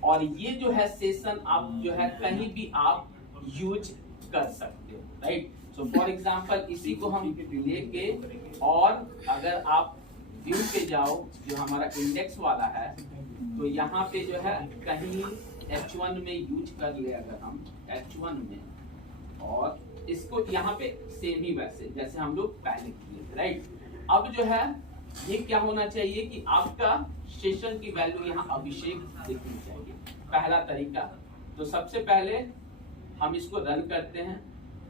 और ये जो है सेशन आप जो है कहीं भी आप यूज कर सकते हो, राइट। सो फॉर एग्जांपल इसी को हम लेके और अगर आप व्यू पे जाओ जो हमारा इंडेक्स वाला है, तो यहाँ पे जो है कहीं H1 में यूज कर ले अगर हम H1 में, और इसको यहाँ पे सेम ही वैसे जैसे हम लोग पहले किए, राइट। अब जो है ये क्या होना चाहिए कि आपका सेशन की वैल्यू यहाँ अभिषेक दिखनी चाहिए, पहला तरीका। तो सबसे पहले हम इसको रन करते हैं।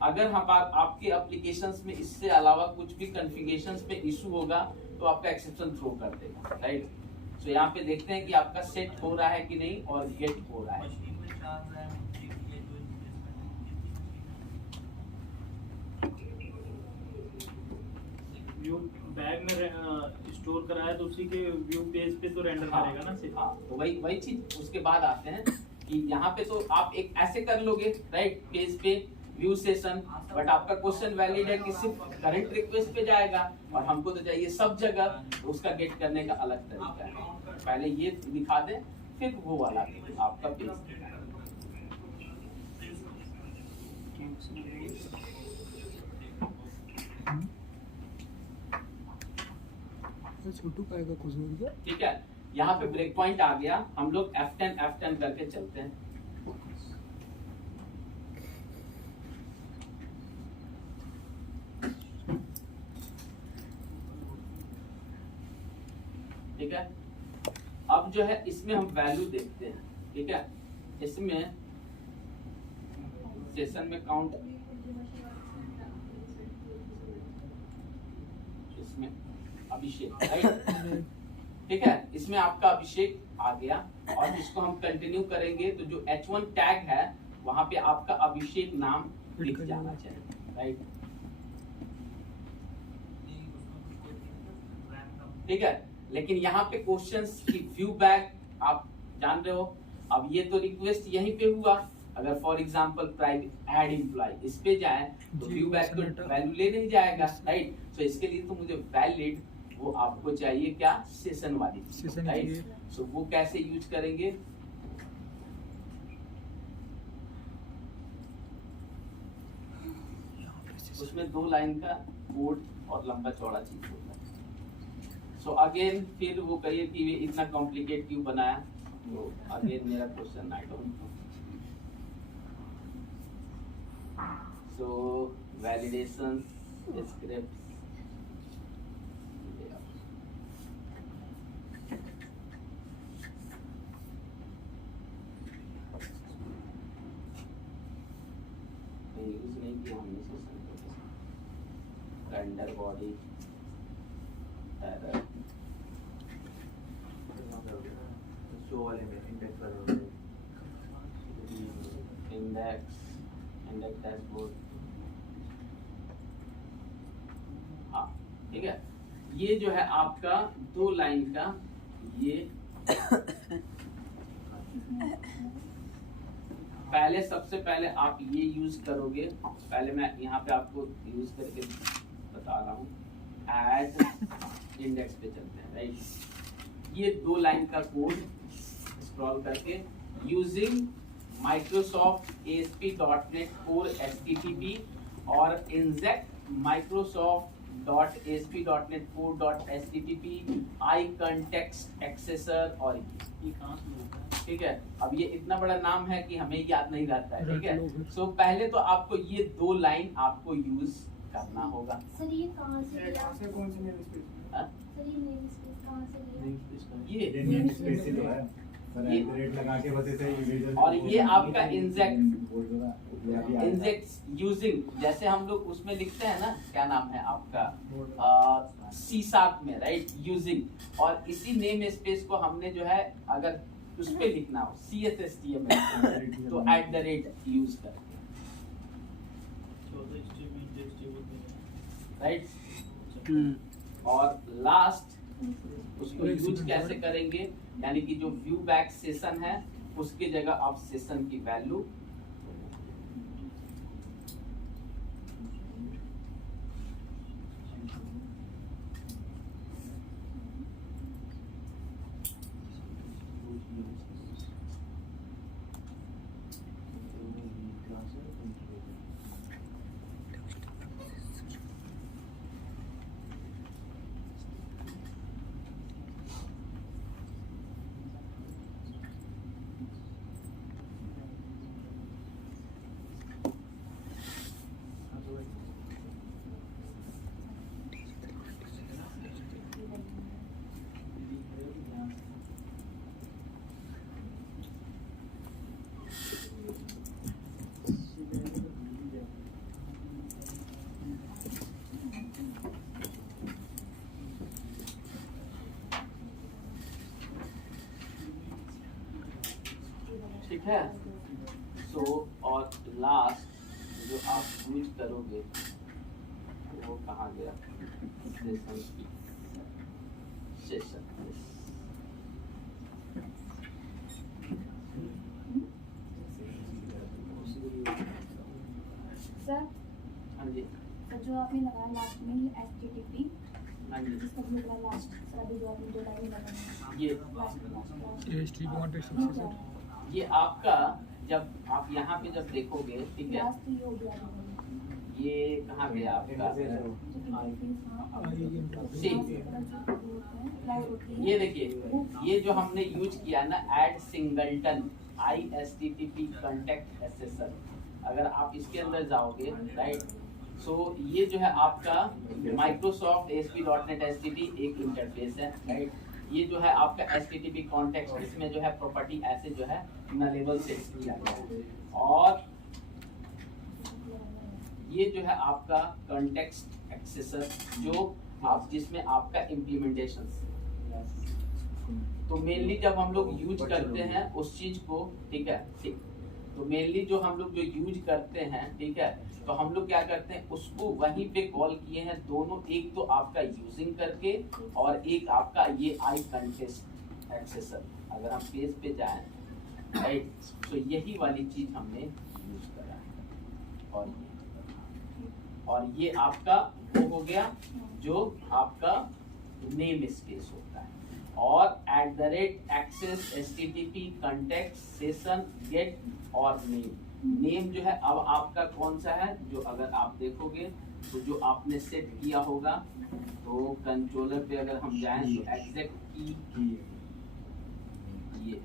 अगर हम आपके एप्लीकेशंस में इससे अलावा कुछ भी कॉन्फ़िगरेशंस में इशू होगा तो आपका एक्सेप्शन थ्रो कर देगा, राइट। तो यहाँ पे देखते हैं कि आपका सेट हो रहा है कि नहीं और गेट हो रहा है। व्यू बैग में स्टोर करा है तो उसी के व्यू पेज पे तो रेंडर करेगा ना सिर्फ। हाँ, तो वही चीज उसके बाद आते हैं कि यहाँ पे तो आप एक ऐसे कर लोगे, राइट, पेज पे व्यू सेशन, बट आपका क्वेश्चन वैलिड है कि सिर्फ करंट रिक्वेस्ट पे जाएगा और हमको तो चाहिए सब जगह, तो उसका गेट करने का अलग तरीका है। पहले ये दिखा दें फिर वो वाला आपका पेज। छोटू पाएगा कुछ नहीं क्या? ठीक है, यहाँ पे ब्रेक पॉइंट आ गया, हम लोग F10 करके चलते हैं। ठीक है, अब जो है इसमें हम वैल्यू देखते हैं। ठीक है, इसमें सेशन में काउंट, इसमें अभिषेक, राइट। ठीक है, इसमें आपका अभिषेक आ गया और इसको हम कंटिन्यू करेंगे तो जो H1 टैग है वहां पे आपका अभिषेक नाम लिख जाना चाहिए, राइट। ठीक है, लेकिन यहाँ पे क्वेश्चंस की व्यू बैक आप जान रहे हो। अब ये तो रिक्वेस्ट यहीं पे हुआ, अगर for example private add employ इस पे जाए तो व्यू बैक तो वैल्यू ले नहीं जाएगा, राइट। तो इसके लिए तो मुझे वैलिड वो आपको चाहिए क्या, सेशन वाली, राइट। सो वो कैसे यूज करेंगे, उसमें 2 लाइन का कोड और लंबा चौड़ा चीज होता है। सो अगेन फिर वो कहिए कि ये इतना कॉम्प्लिकेट क्यों बनाया, तो अगेन मेरा question I don't know. So validation script, use नहीं किया हमने session, render body error, show वाले में इंडेक्स वाले में इंडेक्स डैशबोर्ड। हाँ, ठीक है, ये जो है आपका 2 लाइन का ये पहले सबसे पहले आप ये यूज करोगे। पहले मैं यहाँ पे आपको यूज करके बता रहा हूँ, ऐड इंडेक्स पे चलते हैं, राइट। ये 2 लाइन का कोड स्क्रॉल करके using Microsoft ASP.NET Core HTTP और inject Microsoft.ASP.NET Core.HTTP iContext Accessor और ये कहाँ से होता है? ठीक है। अब ये इतना बड़ा नाम है कि हमें याद नहीं रहता है, ठीक है। सो पहले तो आपको ये 2 लाइन आपको यूज करना होगा। सर ये कहाँ से लिया? कौन सी नेम स्पेस? हाँ? सर ये नेम स्पेस कहाँ से लिया? ये नेम स्पेस ही तो है सर, एट लगा के बस ऐसे इरेजर। और ये आपका इंजेक्ट यूजिंग, जैसे हम लोग उसमें लिखते हैं ना, क्या नाम है आपका C# में, राइट, यूजिंग। और इसी नेम स्पेस को हमने जो है अगर उस पे लिखना हो CSSTM तो @ यूज करके, राइट। और लास्ट उसको यूज कैसे करेंगे, यानी कि जो व्यू बैक सेशन है उसके जगह आप सेशन की वैल्यू है। सो और लास्ट जो आप यूज करोगे वो कहाँ गया, सेशन सर हाँ जी सर जो आपने लगाया लास्ट में ये HTTP हाँ जी जिसका भी लगा लास्ट सर अभी जो आपने 2 लाइन लगाई ये HTTP कॉन्टेक्स्ट एक्सेसर ये आपका जब आप यहाँ पे जब देखोगे, ठीक है, लास्ट ये हो गया ये कहाँ गया आपका, ये देखिए ये जो हमने यूज किया ना ऐड सिंगलटन ISTTP कॉन्टेक्ट एक्सेसर, अगर आप इसके अंदर जाओगे राइट, सो ये जो है आपका माइक्रोसॉफ्ट ASP.NET STD एक इंटरफेस है राइट। ये जो है आपका HTTP कॉन्टेक्स्ट, इसमें जो है प्रॉपर्टी ऐसे जो है नलेबल सेट किया गया है, और ये जो है आपका कॉन्टेक्स्ट एक्सेसर जो आप जिसमें आपका इम्प्लीमेंटेशन, तो मेनली जब हम लोग यूज करते हैं उस चीज को, ठीक है, ठीक, तो मेनली जो हम लोग जो यूज करते हैं, ठीक है, तो हम लोग क्या करते हैं उसको वहीं पे कॉल किए हैं दोनों, एक तो आपका यूजिंग करके और एक आपका ये आई कॉन्टेक्स्ट एक्सेसर। अगर हम पेज पे जाएं राइट, तो यही वाली चीज हमने यूज करा है, और ये आपका वो हो गया जो आपका नेम स्पेस होता है, और @access HTTP context session get और नेम जो है अब आपका कौन सा है, जो अगर आप देखोगे तो जो आपने सेट किया होगा, तो कंट्रोलर पे अगर हम जाएं तो एग्जैक्ट की ये,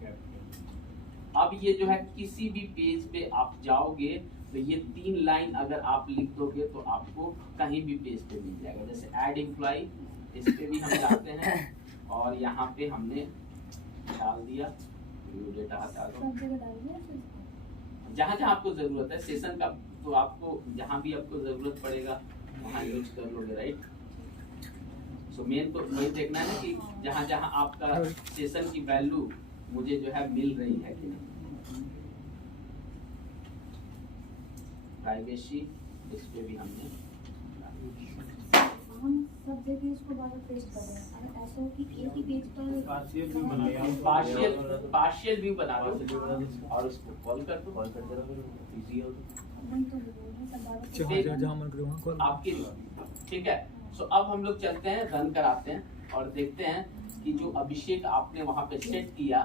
अब ये जो है किसी भी पेज पे आप जाओगे तो ये 3 लाइन अगर आप लिख दोगे तो आपको कहीं भी पेज पे मिल जाएगा। जैसे ऐड एम्प्लॉय, इस पे भी हम जाते हैं और यहाँ पे हमने डाल दिया व्यू डेटा, हटा दो जहाँ जहाँ आपको जरूरत है सेशन का, तो आपको जहाँ भी आपको जरूरत पड़ेगा वहाँ यूज कर लोगे राइट। सो मेन तो वही देखना है कि जहाँ जहाँ आपका सेशन की वैल्यू मुझे जो है मिल रही है कि नहीं। प्राइवेसी इस पे भी हमने हम सब जगह इसको बार-बार पेस्ट कर रहे हैं, अगर ऐसा हो कि एक ही पेज पर पार्शियल व्यू बना दो और उसको कॉल कर दो, कॉल करते रहो, फिर इजी हो तो वही तो बोल रहे हैं सब बार-बार जहाँ मन करे वहाँ कॉल आपके लिए, ठीक है। सो अब हम लोग चलते हैं, रन कराते हैं और देखते हैं कि जो अभिषेक आपने वहाँ पे सेट किया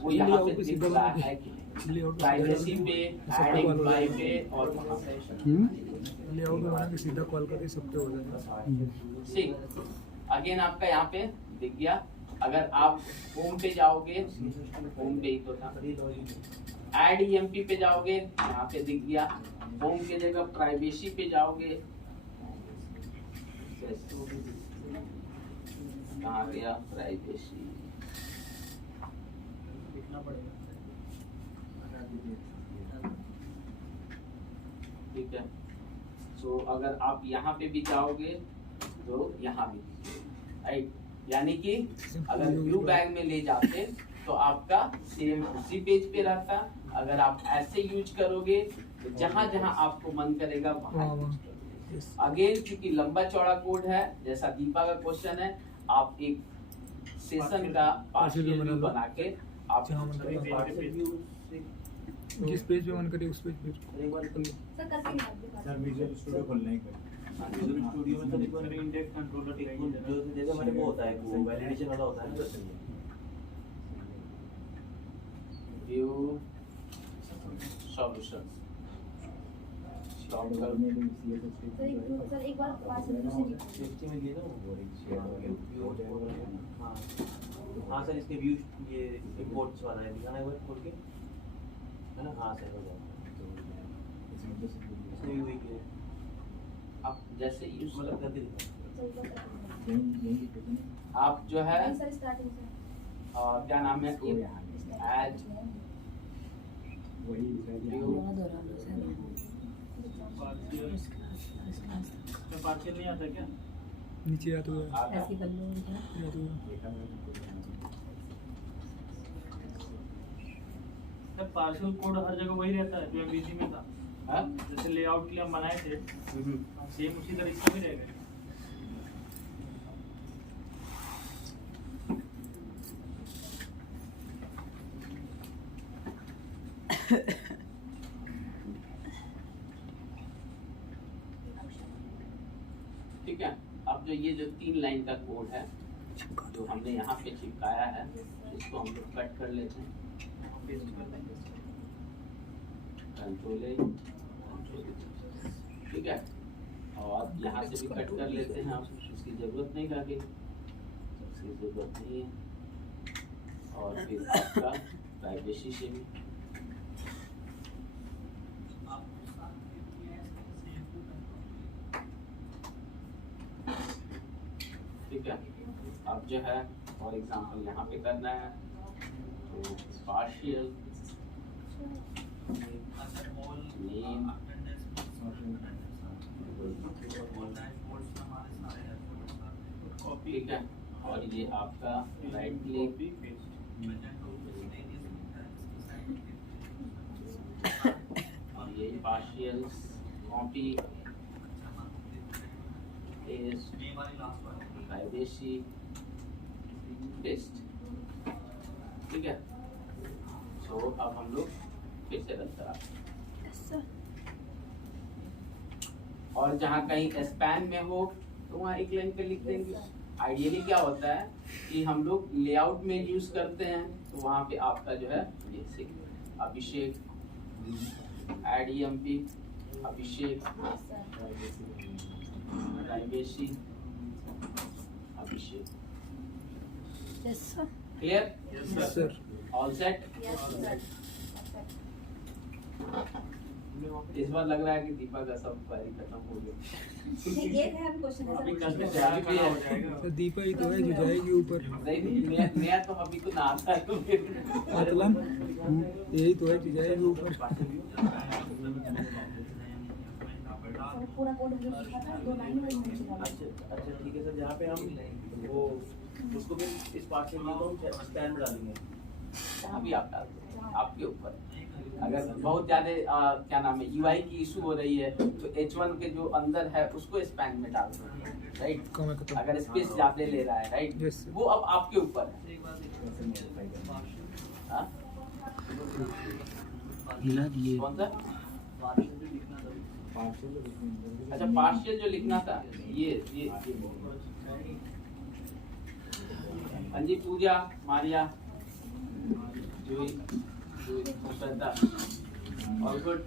वो यहाँ पे दिख रहा है कि प्राइवेसी पे, ऐड एम्प्लॉय पे और वहाँ पे लेआउट में बना के सीधा कॉल करके सब पे हो जाएगा। ठीक, अगेन आपका यहाँ पे दिख गया। अगर आप होम पे जाओगे, होम पे ही तो था, ऐड EMP पे जाओगे यहाँ पे दिख गया। होम के जगह प्राइवेसी पे जाओगे, कहाँ गया प्राइवेसी, लिखना पड़ेगा। ठीक है। सो अगर आप यहाँ पे भी जाओगे तो यहाँ भी राइट, यानी कि अगर व्यू बैग में ले जाते तो आपका सेम उसी पेज पे रहता। अगर आप ऐसे यूज करोगे तो जहाँ जहाँ आपको मन करेगा वहाँ अगेन, क्योंकि लंबा चौड़ा कोड है, जैसा दीपा का क्वेश्चन है, आप एक सेशन का पार्शियल व्यू बना के आप जिस पेज पे मन करे उस पेज पे एक बार सर कैसे नहीं सर विजुअल स्टूडियो खोलना ही पड़ेगा। विजुअल स्टूडियो में तो एक बार इंडेक्स कंट्रोलर जो जैसे हमारे वो होता है, वो वैलिडेशन वाला होता है, व्यू सॉल्यूशंस सर एक बार पास में सेफ्टी में लिए ना वो हाँ सर, इसके व्यू ये इंपोर्ट्स वाला है, दिखाना एक बार खोल के, है ना। हाँ सर हो जाएगा, इसमें भी वही है। आप जैसे यूज मतलब करके दिखाओ। आप जो है सर स्टार्टिंग से क्या नाम है, एज पार्शियल नहीं आता क्या? नीचे या तो ऐसे कर लो या तो सर पार्शियल कोड हर जगह वही रहता है जो एमवीसी में था। हाँ? जैसे लेआउट के लिए हम बनाए थे सेम उसी तरह इसका भी रहेगा। ठीक है। अब जो ये जो 3 लाइन का कोड है जो हमने यहाँ पे चिपकाया है, इसको हम लोग कट कर लेते हैं। कंट्रोल A, ठीक है। और यहाँ से भी कट कर लेते हैं, आप इसकी जरूरत नहीं आगे, इसकी जरूरत नहीं है। और फिर आपका प्राइवेसी से भी ठीक है। अब जो है फॉर एग्जांपल यहाँ पे करना है तो पार्शियल नेम, ठीक है। और ये आपका राइट क्लिक, और ये partial copy paste privacy paste, ठीक है। तो अब हम लोग फिर से रन करा, और जहाँ कहीं स्पैन में हो तो वहाँ एक लाइन पे लिख देंगे। आइडियली क्या होता है कि हम लोग लेआउट में यूज करते हैं, तो वहाँ पे आपका जो है ये Abhishek ADMP Abhishek privacy Abhishek, clear? Yes sir. All set? इस बार लग रहा है कि दीपा का सब क्वेरी खत्म हो गया। एक है क्वेश्चन है अभी सर। कल से तैयार करना हो जाएगा। तो दीपा ही तो है जो जाएगी ऊपर। नहीं, नया तो अभी को ना आता है, तो फिर मतलब यही तो है जो जाएगी ऊपर। पूरा कोड जो लिखा था 2 लाइन में लिखा था। अच्छा ठीक है सर, जहाँ पे हम वो उसको भी इस पार्ट में तो हम स्पैन में डालेंगे। अभी आप डाल दो, आपके ऊपर। अगर बहुत ज्यादा क्या नाम है UI की इशू हो रही है तो H1 के जो अंदर है उसको स्पैन में डाल दो, राइट। अगर स्पेस ज्यादा ले रहा है, राइट, वो अब आपके ऊपर है। हाँ? कौन सा? अच्छा, पार्शियल जो लिखना था ये अंजी, पूजा, मारिया, जूही, श्रद्धा, ऑल गुड,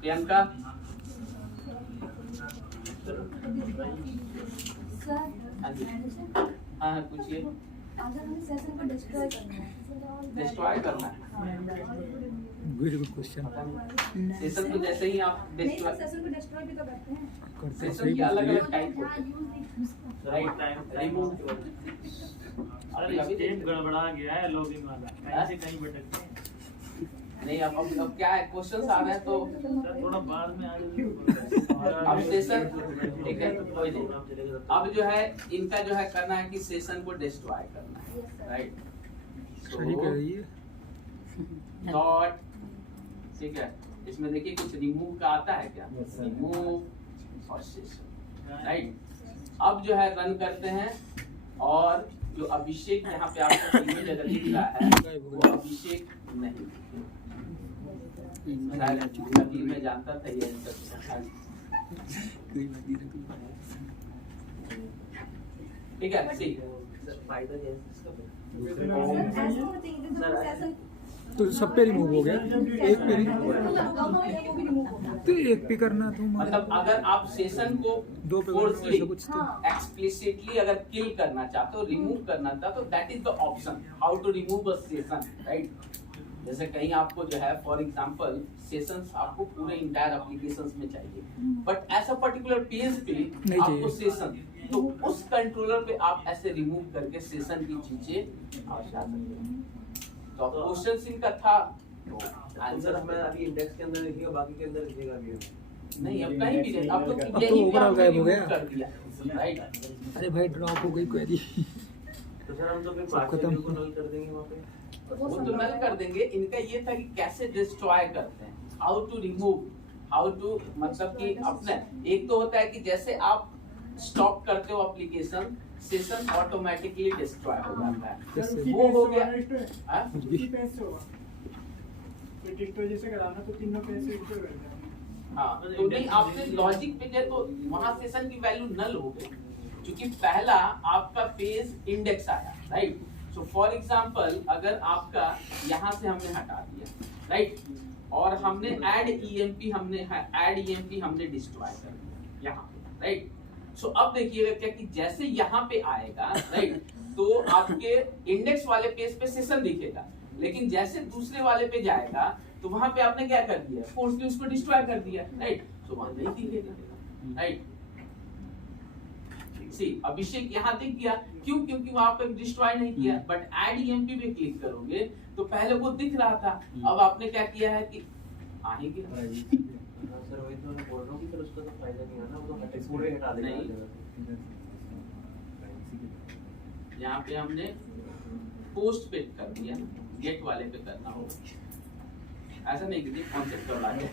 प्रियंका। सर हाँ जी, हाँ पूछिए। अगर हमें सेशन को डिस्ट्रॉय करना है, डिस्ट्रॉय करना है, गुड क्वेश्चन। सेशन को जैसे ही आप नहीं सर, सेशन को डिस्ट्रॉय भी तो करते हैं। सेशन की अलग अलग टाइप होते हैं, राइट। रिमूव अरे स्टेप गड़बड़ा गया है लॉगिन वाला, कहीं से कहीं भटक गए। नहीं, अब क्या है, क्वेश्चंस आ रहे हैं तो सर थोड़ा बाद में आएगा। अब सेशन, ठीक है, कोई नहीं। अब जो है इनका जो है करना है कि सेशन को डिस्ट्रॉय करना है, राइट। सही कह रही है। डॉट, ठीक है। इसमें देखिए कुछ रिमूव का आता है क्या, रिमूव और सेशन, राइट। अब जो है रन करते हैं, और जो अभिषेक यहाँ पे आपको इमेज अगर दिख रहा है वो अभिषेक नहीं, कभी मैं जानता था ये ठीक है। फायदा क्या है इसका? ऐसे होते हैं कि जब सेशन तो सब पे रिमूव हो गया, एक पे वो भी रिमूव होगा। तो एक पे करना तो मतलब अगर आप सेशन को दो पे फोर्सली ऐसा कुछ तो एक्सप्लिसिटली अगर किल करना चाहते हो, रिमूव करना चाहते हो, that is the option how to remove a session, right. जैसे कहीं आपको जो है फॉर एग्जांपल सेशंस आपको पूरे इंटायर एप्लीकेशंस में चाहिए, बट ऐसा पर्टिकुलर पेज पे आपको सेशन, तो उस कंट्रोलर पे आप ऐसे रिमूव करके सेशन की चीजें आप जा सकते हो। तो क्वेश्चन इनका था, तो आंसर हमें अभी इंडेक्स के अंदर लिखेगा, बाकी के अंदर लिखेगा भी नहीं, अब कहीं भी नहीं, अब तो तो यही ओवरऑल गायब हो गया। कर दिया, राइट। अरे भाई ड्रॉप हो गई क्वेरी। तो सर हम तो फिर सब खत्म। पार्शियल को null कर देंगे वहाँ पे। वो तो नल कर देंगे। इनका ये था कि कैसे डिस्ट्रॉय करते हैं, how to remove, how to मतलब कि अपने एक तो होता है कि जैसे आप स्टॉप करते हो एप्लीकेशन, सेशन ऑटोमेटिकली डिस्ट्रॉय हो जाता है, वो हो गया। हाँ? हाँ, तो नहीं आपने लॉजिक पे जाए तो वहां सेशन की वैल्यू नल हो गई, क्योंकि पहला आपका पेज इंडेक्स आया, राइट। सो फॉर एग्जांपल अगर आपका यहाँ से हमने हटा दिया, राइट, और हमने ऐड ईएमपी हमने डिस्ट्रॉय कर दिया यहाँ पे, राइट। सो अब देखिएगा क्या कि जैसे यहाँ पे आएगा, राइट, तो आपके इंडेक्स वाले पेज पे सेशन दिखेगा, लेकिन जैसे दूसरे वाले पे जाएगा तो वहां पे आपने क्या कर दिया, फोर्सली उसको डिस्ट्रॉय कर दिया, राइट। तो वहां नहीं दिखेगा, राइट। सी अभिषेक यहाँ दिख गया, क्यों? क्योंकि वहां पे डिस्ट्रॉय नहीं किया, बट ऐड ईएमपी पे क्लिक करोगे तो पहले वो दिख रहा था, अब आपने क्या किया है कि आ ही गया। सर वही तो मैं बोल रहा हूँ कि फिर उसका तो फायदा नहीं है ना, वो तो पूरे हटा देगा। यहाँ पे हमने पोस्ट पे कर दिया, गेट वाले पे करना होगा, ऐसा नहीं कि कॉन्सेप्ट कर रहा है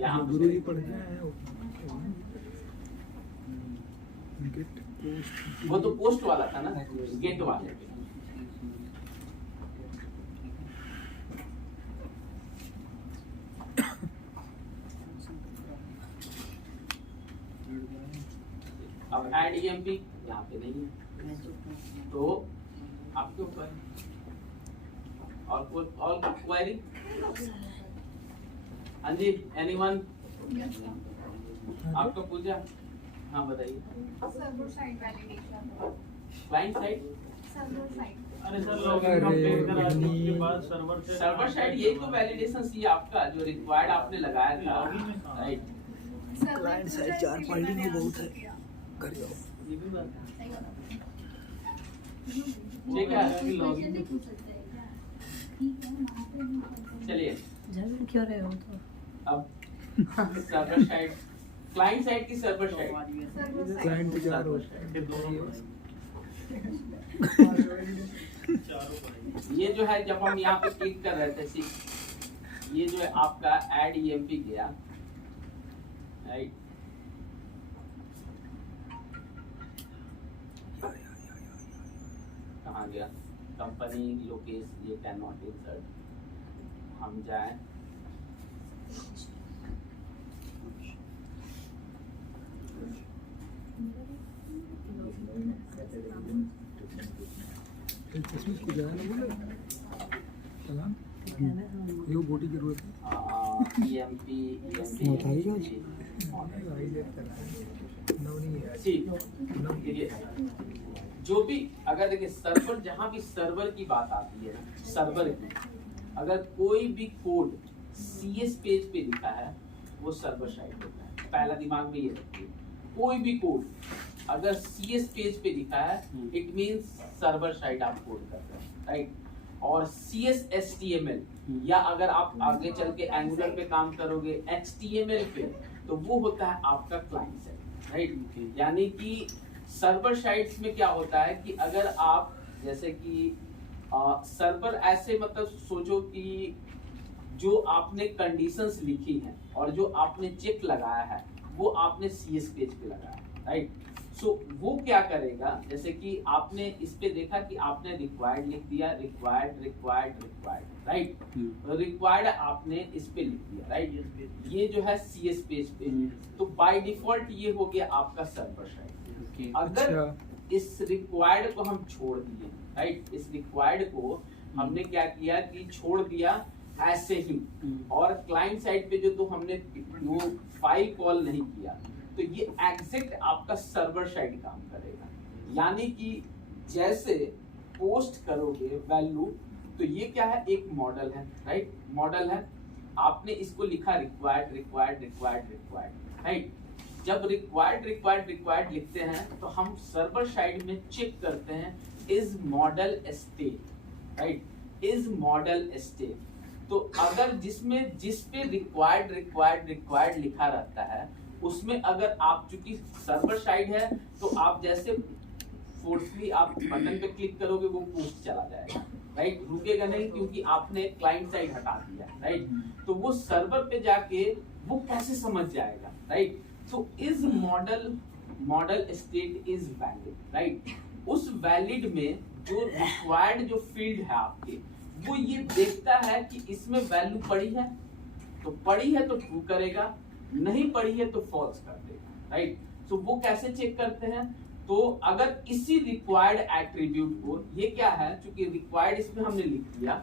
यहाँ गुरु ही पढ़ना है गेट पोस्ट, वो तो पोस्ट वाला था ना, गेट वाले पे। अब ऐड ईएमपी यहाँ पे नहीं है, तो आपके ऊपर और क्वेरी। हाँ जी, एनीवन आपका पूजा? हाँ बताइए। Server side validation, client side, server side. अरे सर लॉगिन कंप्लीट करा दो, उसके बाद सर्वर साइड यही तो वैलिडेशन सी आपका जो रिक्वायर्ड आपने लगाया था, राइट। क्लाइंट साइड 4 फाइलिंग में बहुत है, कर जाओ। ये भी बात ठीक है, लॉगिन पूछ सकते हैं क्या? ठीक है, वहाँ पे भी चलिए झगड़ क्यों रहे हो तो? अब सर्वर साइड, क्लाइंट साइड की सर्वर साइड, क्लाइंट जा रहा ये जो है जब हम यहाँ पे क्लिक कर रहे थे, ये जो है आपका ऐड ईएमपी गया, राइट। कहाँ गया? कंपनी लोकेशन, ये कैन नॉट इंसर्ट। हम जाए इसमें कुछ जाना बोले चला ये बॉडी की जरूरत है ईएमपी जो भी अगर देखिए सर्वर, जहाँ भी सर्वर की बात आती है, सर्वर की अगर कोई भी कोड सीएस पेज पे लिखा है वो सर्वर साइड होता है, पहला दिमाग में ये रखिए। कोई भी कोड अगर सीएस पेज पे लिखा है इट मींस सर्वर साइड आप कोड कर रहे हैं, राइट। और CSS/HTML या अगर आप आगे चल के एंगुलर पे काम करोगे HTML पे, तो वो होता है आपका क्लाइंट साइड, राइट। यानी कि सर्वर साइड्स में क्या होता है कि अगर आप जैसे कि सर्वर ऐसे मतलब सोचो कि जो आपने कंडीशंस लिखी हैं और जो आपने चेक लगाया है वो आपने CS पेज पे लगाया, राइट। सो वो क्या करेगा, जैसे कि आपने इस पे देखा कि आपने रिक्वायर्ड लिख दिया, रिक्वायर्ड, राइट। रिक्वायर्ड आपने इस पे लिख दिया, राइट। ये जो है CS पेज पे, तो बाय डिफॉल्ट ये हो गया आपका सर्वर साइड। अगर इस रिक्वायर्ड को हम छोड़ दिए, राइट, इस रिक्वायर्ड को हमने क्या किया कि छोड़ दिया ऐसे ही, और क्लाइंट साइड पे जो तो हमने वो फाइल कॉल नहीं किया, तो ये एग्जैक्ट आपका सर्वर साइड काम करेगा। यानी कि जैसे पोस्ट करोगे वैल्यू, तो ये क्या है, एक मॉडल है, राइट। मॉडल है, आपने इसको लिखा रिक्वायर्ड, राइट। जब रिक्वायर्ड लिखते हैं तो हम सर्वर साइड में चेक करते हैं is model state, right, is model state. तो अगर जिस पे रिक्वायर्ड लिखा रहता है उसमें अगर आप चूंकि सर्वर साइड है तो आप जैसे फोर्सली आप बटन पे क्लिक करोगे वो पोस्ट चला जाएगा, राइट, रुकेगा नहीं क्योंकि आपने क्लाइंट साइड हटा दिया, राइट। तो वो सर्वर पे जाके वो कैसे समझ जाएगा, राइट। तो is model state is valid, right. उस वैलिड में जो रिक्वायर्ड जो फील्ड है आपके, वो ये देखता है कि इसमें वैल्यू पड़ी है, तो पड़ी है तो ट्रू करेगा, नहीं पड़ी है तो फॉल्स कर देगा, राइट। तो वो कैसे चेक करते हैं, तो अगर इसी रिक्वायर्ड एट्रीब्यूट को, ये क्या है, चूंकि रिक्वायर्ड इसमें हमने लिख दिया,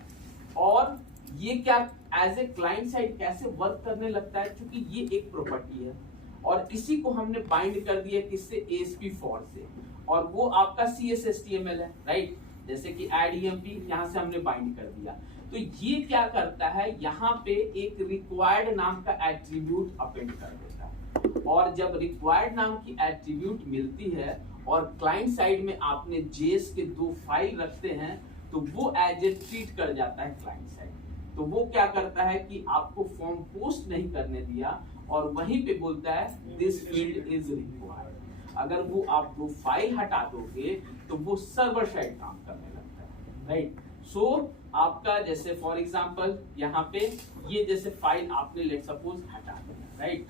और ये क्या एज ए क्लाइंट साइड कैसे वर्क करने लगता है, क्योंकि ये एक प्रॉपर्टी है और इसी को हमने बाइंड कर दिया किससे, ASP फॉर से, और वो आपका CSS/HTML है, राइट। जैसे कि add-emp यहाँ से हमने बाइंड कर दिया, तो ये क्या करता है, यहाँ पे एक रिक्वायर्ड नाम का एट्रीब्यूट अपेंड कर देता है, और जब रिक्वायर्ड नाम की एट्रीब्यूट मिलती है और क्लाइंट साइड में आपने JS के 2 फाइल रखते हैं, तो वो एज ए ट्रीट कर जाता है क्लाइंट साइड। तो वो क्या करता है कि आपको फॉर्म पोस्ट नहीं करने दिया और वहीं पे बोलता है दिस फील्ड इज रिक्वायर्ड। अगर वो आप 2 फाइल हटा दोगे तो वो सर्वर साइड काम करने लगता है, राइट। सो आपका जैसे फॉर एग्जांपल यहाँ पे ये जैसे फाइल आपने लेट सपोज हटा दिया, राइट,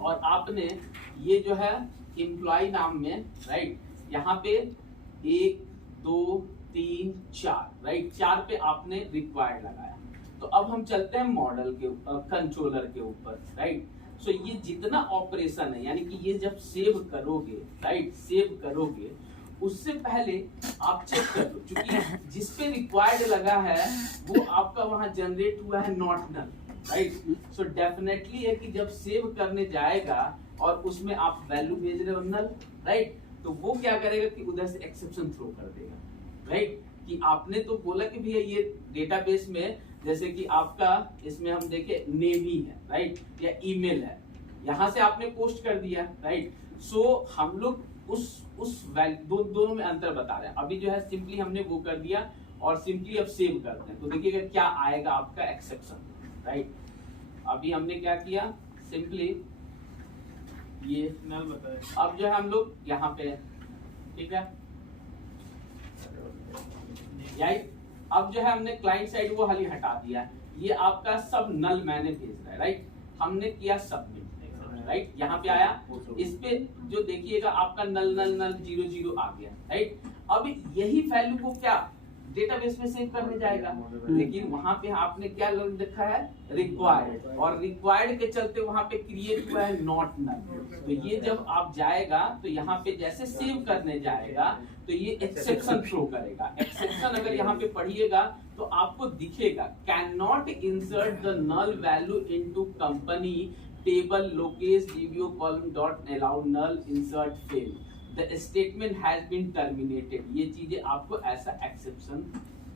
और आपने ये जो है एम्प्लॉय नाम में, राइट, यहाँ पे 1 2 3 4, राइट, 4 पे आपने रिक्वायर्ड लगाया। तो अब हम चलते हैं मॉडल के कंट्रोलर के ऊपर, राइट। सो ये जितना ऑपरेशन है, यानी कि ये जब सेव करोगे, राइट, सेव करोगे उससे पहले आप चेक कर लो, क्योंकि जिस पे रिक्वायर्ड लगा है वो आपका वहां जनरेट हुआ है not null, right. So definitely है कि जब सेव करने जाएगा और उसमें आप वैल्यू भेज रहे हो नल, राइट, तो वो क्या करेगा कि उधर से एक्सेप्शन थ्रो कर देगा, राइट। कि आपने तो बोला कि भैया ये डेटाबेस में जैसे कि आपका इसमें हम देखे नेवी है, राइट, या ईमेल है, यहाँ से आपने पोस्ट कर दिया, राइट। सो हम लोग उस दोनों में अंतर बता रहे हैं। अभी जो है सिंपली हमने वो कर दिया और सिंपली अब सेव करते हैं, तो देखिएगा क्या आएगा आपका एक्सेप्शन, राइट। अभी हमने क्या किया, सिंपली ये नल बताए, अब जो है हम लोग यहाँ पे, ठीक है, राइट। अब जो है हमने क्लाइंट साइड वो हाली हटा दिया, ये आपका सब नल मैंने भेज रहा है, राइट। हमने किया सबमिट, राइट, यहाँ पे आया, इस पे जो देखिएगा आपका नल नल नल 0 0 आ गया, राइट। अब यही वैल्यू को क्या डेटाबेस में सेव करने जाएगा, लेकिन वहां पे आपने क्या लिखा है, रिक्वायर्ड, और रिक्वायर्ड के चलते वहां पे क्रिएट हुआ है नॉट नल। तो ये जब आप जाएगा तो यहाँ पे जैसे सेव करने जाएगा तो ये एक्सेप्शन थ्रो करेगा। एक्सेप्शन अगर यहाँ पे पढ़िएगा तो आपको दिखेगा, can not insert the null value into company table लोकेश DBO column dot allow null insert fail, the statement has been terminated। ये चीजें आपको ऐसा एक्सेप्शन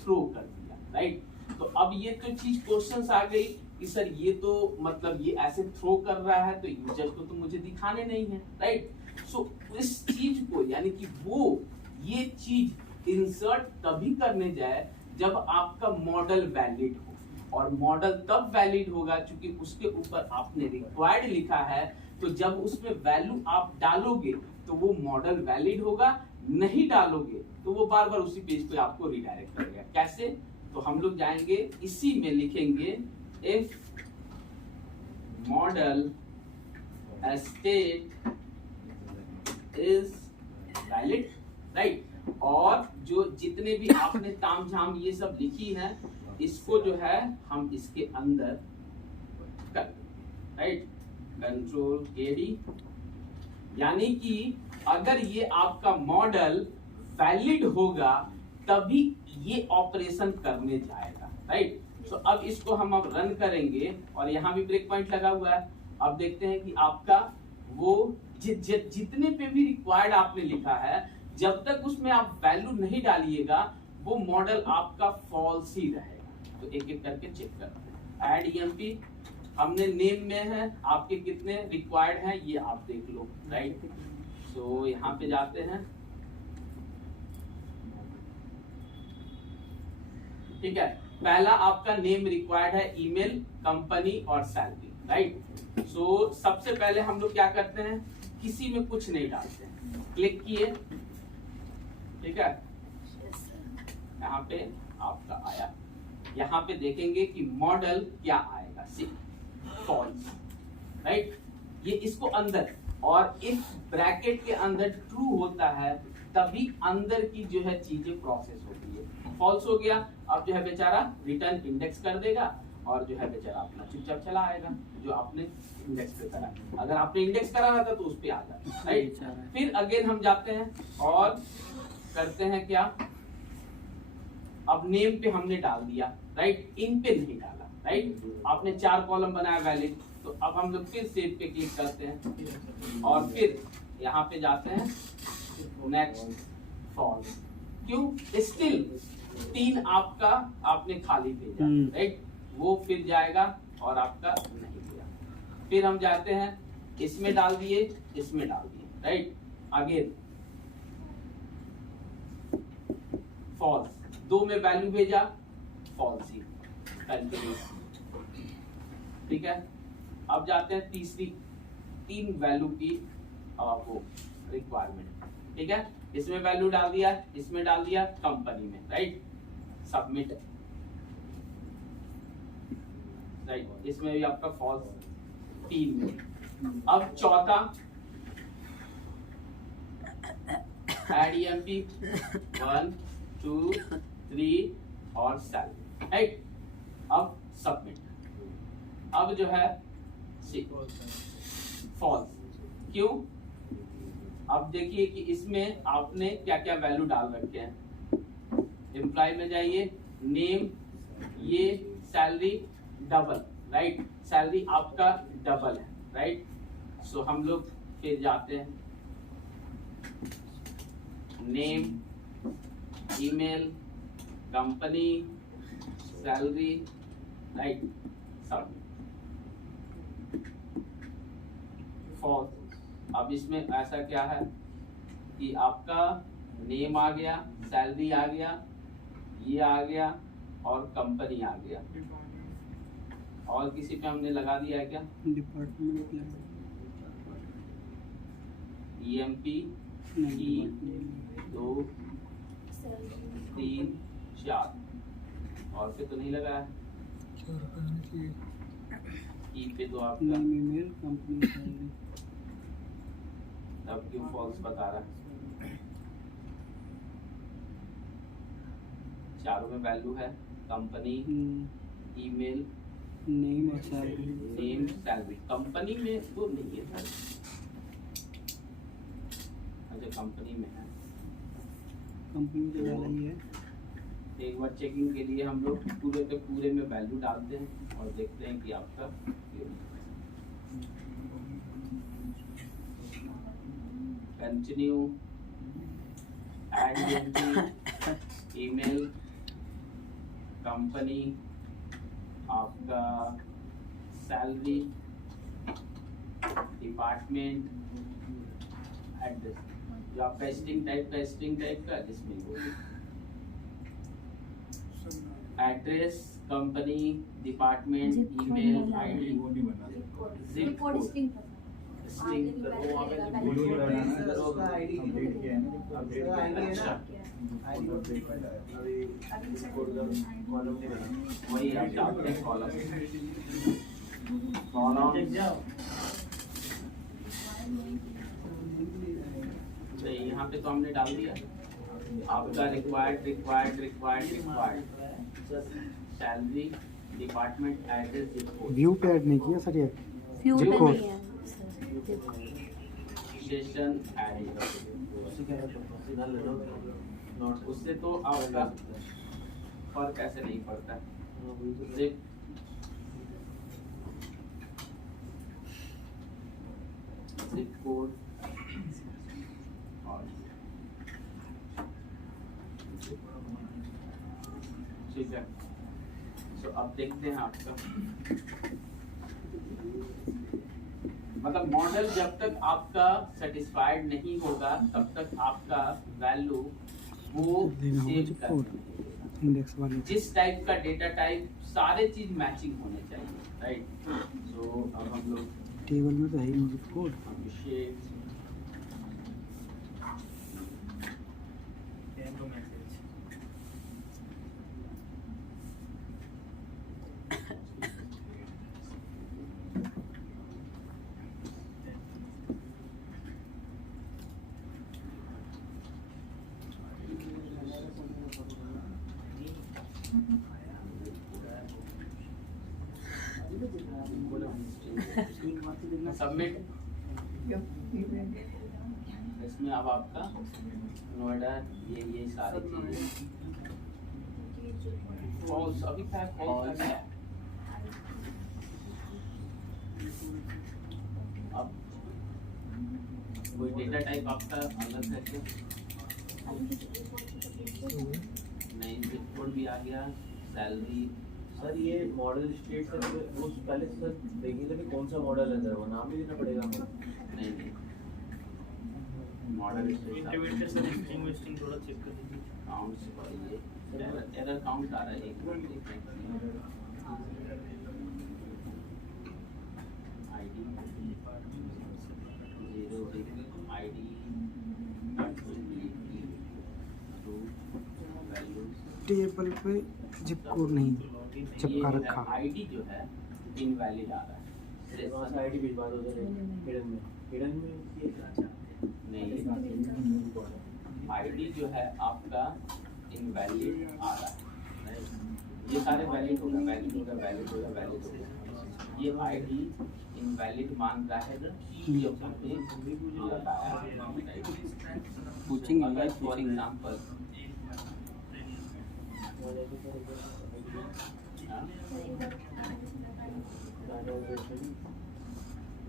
थ्रो कर दिया, राइट। तो अब ये तो चीज क्वेश्चंस आ गई कि सर ये तो मतलब ये ऐसे थ्रो कर रहा है तो यूजर को तो मुझे दिखाने नहीं है, राइट। सो इस चीज को यानी कि वो ये चीज इंसर्ट तभी करने जाए जब आपका मॉडल वैलिड हो, और मॉडल तब वैलिड होगा क्योंकि उसके ऊपर आपने रिक्वायर्ड लिखा है। तो जब उसमें वैल्यू आप डालोगे तो वो मॉडल वैलिड होगा, नहीं डालोगे तो वो बार बार उसी पेज पे आपको रिडायरेक्ट करेगा। कैसे, तो हम लोग जाएंगे इसी में लिखेंगे if model state is valid, right. और जो जितने भी आपने तामझाम ये सब लिखी है इसको जो है हम इसके अंदर कर, राइट, कंट्रोल KD, यानी कि अगर ये आपका मॉडल वैलिड होगा तभी ये ऑपरेशन करने जाएगा, राइट। तो अब इसको हम अब रन करेंगे और यहाँ भी ब्रेक पॉइंट लगा हुआ है। अब देखते हैं कि आपका वो जितने पे भी रिक्वायर्ड आपने लिखा है, जब तक उसमें आप वैल्यू नहीं डालिएगा वो मॉडल आपका फॉल्स ही रहेगा। तो एक एक करके चेक करते हैं। add-emp हमने नेम में है, आपके कितने रिक्वायर्ड हैं ये आप देख लो, राइट। सो यहाँ पे जाते हैं, ठीक है। पहला आपका नेम रिक्वायर्ड है, ईमेल, कंपनी और सैलरी, राइट। सो सबसे पहले हम लोग क्या करते हैं, किसी में कुछ नहीं डालते हैं, क्लिक किए, ठीक है, यहाँ पे आपका आया। यहाँ पे देखेंगे कि मॉडल क्या आएगा, सी फॉल्स, राइट। ये इसको अंदर, और इस ब्रैकेट के अंदर ट्रू होता है तभी अंदर की जो है चीजें प्रोसेस होती है। फॉल्स हो गया, अब जो है बेचारा रिटर्न इंडेक्स कर देगा और जो है बेचारा अपना चुपचाप चला आएगा जो आपने इंडेक्स पे करा। अगर आपने इंडेक्स करा रहता तो उस पे आ जाता, राइट। फिर अगेन हम जाते हैं और करते हैं क्या, अब नेम पे हमने डाल दिया, राइट, इन पे नहीं डाला, राइट। आपने 4 कॉलम बनाया वैलिड, तो अब हम लोग फिर सेव पे क्लिक करते हैं और फिर यहाँ पे जाते हैं नेक्स्ट फॉल्स। क्यों? स्टिल 3 आपका आपने खाली भेजा, राइट, वो फिर जाएगा और आपका नहीं गया। फिर हम जाते हैं इसमें डाल दिए, इसमें डाल दिए, राइट, अगेन फॉल्स, 2 में वैल्यू भेजा, फॉल्स ही, कंटिन्यू, ठीक है। अब जाते हैं तीसरी 3 वैल्यू की वो रिक्वायरमेंट, ठीक है। इसमें वैल्यू डाल दिया, इसमें डाल दिया, कंपनी में, राइट, सबमिट, राइट, इसमें भी आपका फॉल्स 3 में। अब चौथा एड EMP 1 2 3 और सेल, राइट। अब सबमिट, अब जो है फॉल्स। क्यों? अब देखिए कि इसमें आपने क्या क्या वैल्यू डाल रखे हैं। एम्प्लॉय में जाइए, नेम, ये सैलरी डबल, राइट, सैलरी आपका डबल है, राइट। सो हम लोग फिर जाते हैं name, email, company, salary, right, submit, false. अब इसमें ऐसा क्या है कि आपका नेम आ गया, सैलरी आ गया, ये आ गया और कंपनी आ गया। और किसी पे हमने लगा दिया है क्या? डिपार्टमेंट EMP 2 3 4 और पे तो नहीं लगा है। ई पे तो आपका ईमेल कंपनी सैलरी तब क्यों फॉल्स बता रहा है? चारों में वैल्यू है, कंपनी, ईमेल, नेम और सैलरी। नेम, सैलरी, कंपनी में तो नहीं है सर। अच्छा, कंपनी में है, कंपनी तो डाला ही है। एक बार चेकिंग के लिए हम लोग पूरे के पूरे में वैल्यू डालते हैं और देखते हैं कि आपका कंटिन्यू, एड ईमेल, कंपनी, आपका सैलरी, डिपार्टमेंट, एड्रेस। जो आपका स्ट्रिंग टाइप का इसमें address, company, department, email ID, zip code, string वही आप डालते हैं कॉलम। नहीं, यहाँ पे तो हमने डाल दिया आपका required salary, department, address, zip code. View पे ऐड नहीं किया सर ये? व्यू पे कोड। नहीं है सेशन ऐड, उससे तो आपका फर्क ऐसे नहीं पड़ता। जिप कोड और ठीक है। तो अब देखते हैं आपका मतलब मॉडल जब तक आपका सेटिस्फाइड नहीं होगा तब तक आपका वैल्यू वो सेव कर इंडेक्स वाले जिस टाइप का डेटा टाइप सारे चीज मैचिंग होने चाहिए, राइट। तो अब हम लोग टेबल में तो है ही कोड। अभिषेक सबमिट। इसमें अब आपका नोएडा ये सारी चीजें फॉल्स अभी क्या फॉल्स है। अब कोई डेटा टाइप आपका अलग है क्या? नहीं, कोड भी आ गया, सैलरी। सर ये मॉडल स्टेट सर वो पहले सर देखिए कि कौन सा मॉडल है सर, वो नाम भी देना पड़ेगा हमें। नहीं मॉडल स्टेट इंटरवेट सर स्ट्रिंग वेस्टिंग थोड़ा चेक कर दीजिए। काउंट से पढ़िए, एरर काउंट आ रहा है, एक मिनट देखते हैं। आईडी 0 आईडी टेबल पे जिप कोड नहीं चिपका रखा। आईडी जो है इनवैलिड आ रहा है। वहाँ से आईडी भिजवा दो सर हिडन में ये नहीं, आईडी जो है आपका इनवैलिड आ रहा है। ये सारे वैलिड होगा, वैलिड होगा, वैलिड होगा, वैलिड होगा। ये आईडी इनवैलिड मान रहा है ना कि जो हमने लगाया है। पूछेंगे अगर फॉर एग्जांपल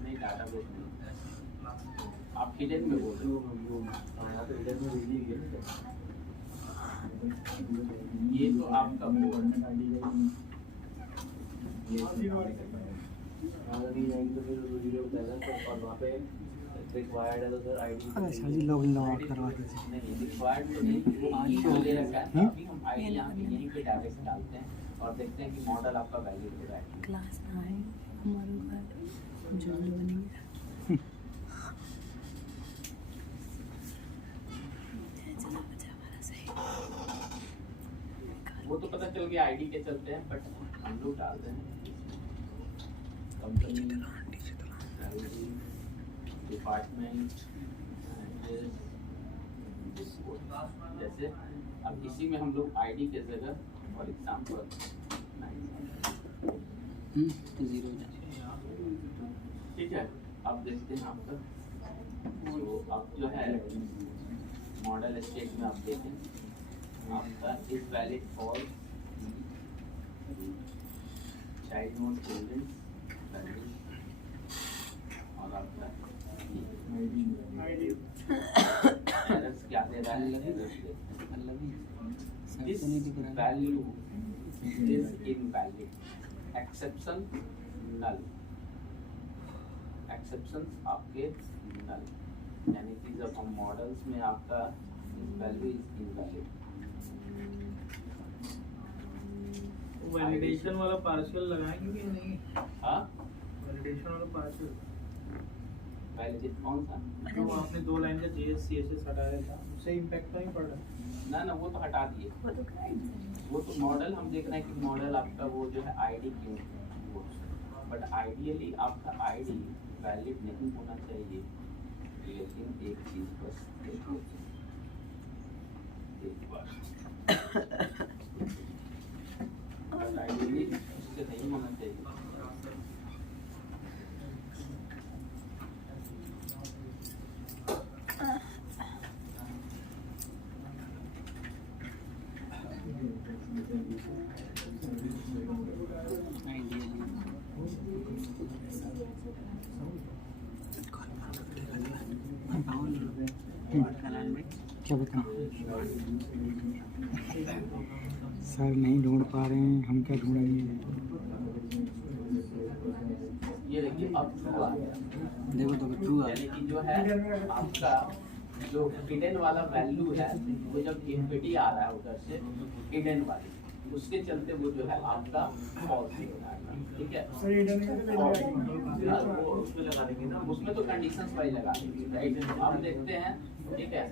नहीं डाटाबेस में आप हिडन में बोल रहे हो। यहाँ तो हिडन में भेजी गई है। ये तो आपका बोर्ड नहीं जाएंगे तो फिर वीडियो बैलेंस और वहाँ पे रिक्वायर्ड है तो सर आईडी। अरे sir ji log in out करवा दीजिए। नहीं रिक्वायर्ड तो नहीं, वो आई को ले रखा है। अभी हम आईडी यहाँ पे यहीं पे डायरेक्ट डालते हैं और देखते हैं कि मॉडल आपका वैलिड हो रहा है। क्लास ना है हमारे घर जल्दी बनेंगे। वो तो पता चल गया आईडी के चलते हैं, बट हम लोग डालते हैं कंपनी, डिपार्टमेंट, जैसे अब इसी में हम लोग आईडी के जगह फॉर एग्जाम्पल 0 ठीक है। अब देखते हैं आपका तो अब जो है मॉडल स्टेट में आप देखें आपका is valid for child not children और आपका एरर्स क्या दे रहा है। This value is invalid, exception null, exceptions आपके नल, यानी कि जब हम मॉडल्स में आपका वैल्यू इज इनवैलिड। वैलिडेशन वाला पार्शियल लगाएंगे कि नहीं? हाँ वैलिडेशन वाला पार्शियल वैलिडेट कौन सा? जो आपने 2 लाइन का JS CSS हटाया था उससे इम्पैक्ट तो नहीं पड़ रहा। ना वो तो हटा दिए, वो तो मॉडल हम देख रहे हैं कि मॉडल आपका वो जो है आईडी क्यों है वो, बट आइडियली आपका आईडी वैलिड नहीं होना चाहिए। लेकिन एक चीज बस देखो, एक बार आइडियली उससे नहीं होना चाहिए। क्या बताएं सर, नहीं ढूंढ पा रहे हैं, हम क्या ढूंढेंगे। ये देखिए अब ट्रू आ गया, देखो तो ट्रू आ यानी कि जो है आपका जो हिडन वाला वैल्यू है वो जब एम्प्टी आ रहा है उधर से हिडन वाली, उसके चलते वो जो है आपका फॉल्स हो जाएगा। ठीक है, वो उसमें लगा देंगे ना, उसमें तो कंडीशंस वाइज लगा देंगे, राइट। अब देखते हैं, ठीक है,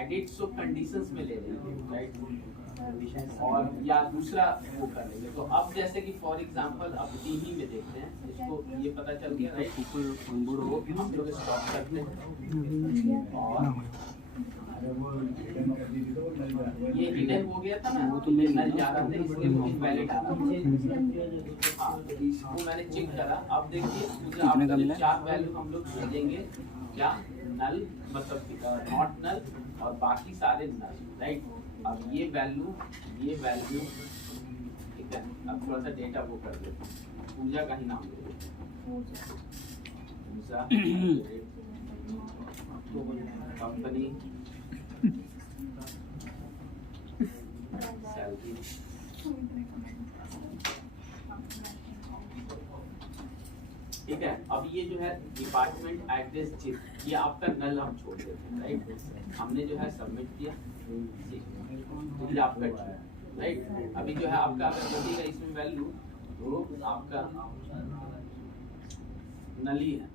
एडिट सो कंडीशंस में ले लेंगे, राइट, और या दूसरा वो कर लेंगे। तो अब जैसे कि फॉर एग्जांपल अब टीवी में देखते हैं, इसको ये पता चल गया, राइट, ऊपर हम लोग स्टॉप करते हैं और अरे वो हिडन कर दी थी तो वो नल जा रहा ये हिडन हो गया था ना, वो तो मिल नल जा रहा था इसलिए वो इनवैलिड आ रहा था। हाँ, तो इसको मैंने चेक करा। अब देखिए मुझे आपको जो 4 वैल्यू हम लोग भेजेंगे, क्या नल मतलब नॉट नल और बाकी सारे नल, राइट। अब ये वैल्यू ठीक है। अब थोड़ा सा डेटा वो कर देते हैं। पूजा का ही नाम ले लेते हैं। पूजा कंपनी सैलरी, ठीक है। अब ये जो है डिपार्टमेंट एड्रेस चिप, ये आपका नल हम छोड़ देते हैं, राइट। हमने जो है सबमिट किया, तो ये आपका राइट। अभी जो है आपका अगर बचेगा इसमें वैल्यू तो आपका नल ही है।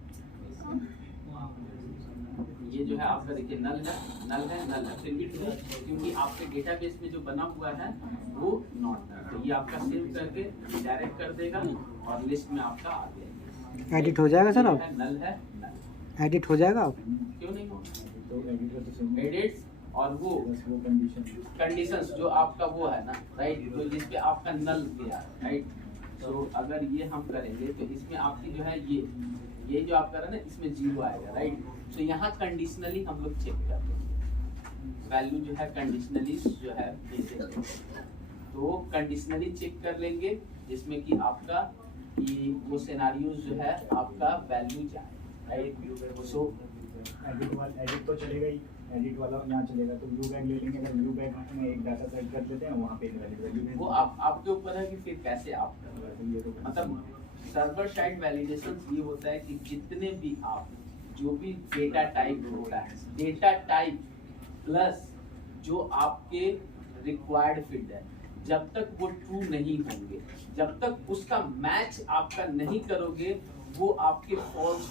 ये जो है आपका देखिए नल है, फिर भी क्योंकि आपके डेटाबेस में जो बना हुआ है वो नॉट नल, तो ये आपका सेव करके डायरेक्ट कर देगा और लिस्ट में आपका आ गया। एडिट हो जाएगा सर? अब नल है, एडिट हो जाएगा अब? क्यों नहीं होगा? तो एडिट्स और वो कंडीशंस जो आपका वो है ना, राइट, तो जिस पे आपका नल गया, राइट। तो अगर ये हम करेंगे तो इसमें आपकी जो है ये जो आप कर रहे हैं ना, इसमें 0 आएगा, राइट। तो यहाँ कंडीशनली हम लोग चेक कर देंगे वैल्यू जो है, कंडीशनली जो है भेजेंगे। तो कंडीशनली चेक कर लेंगे जिसमें कि आपका ये वो सिनेरियोज जो है आपका वैल्यू जाए, राइट। सो एडिट तो चलेगा ही, एडिट वाला यहाँ चलेगा तो व्यू बैग ले लेंगे। अगर व्यू बैग में एक डाटा सेट कर देते हैं वहाँ पे वैल्यू वो आपके ऊपर है कि फिर कैसे आप मतलब सर्वर साइड वैलिडेशन ये होता है कि जितने भी आप जो भी डेटा टाइप होता है, डेटा टाइप प्लस जो आपके रिक्वायर्ड फील्ड है, जब तक वो ट्रू नहीं होंगे, जब तक उसका मैच आपका नहीं करोगे, वो आपके फॉल्स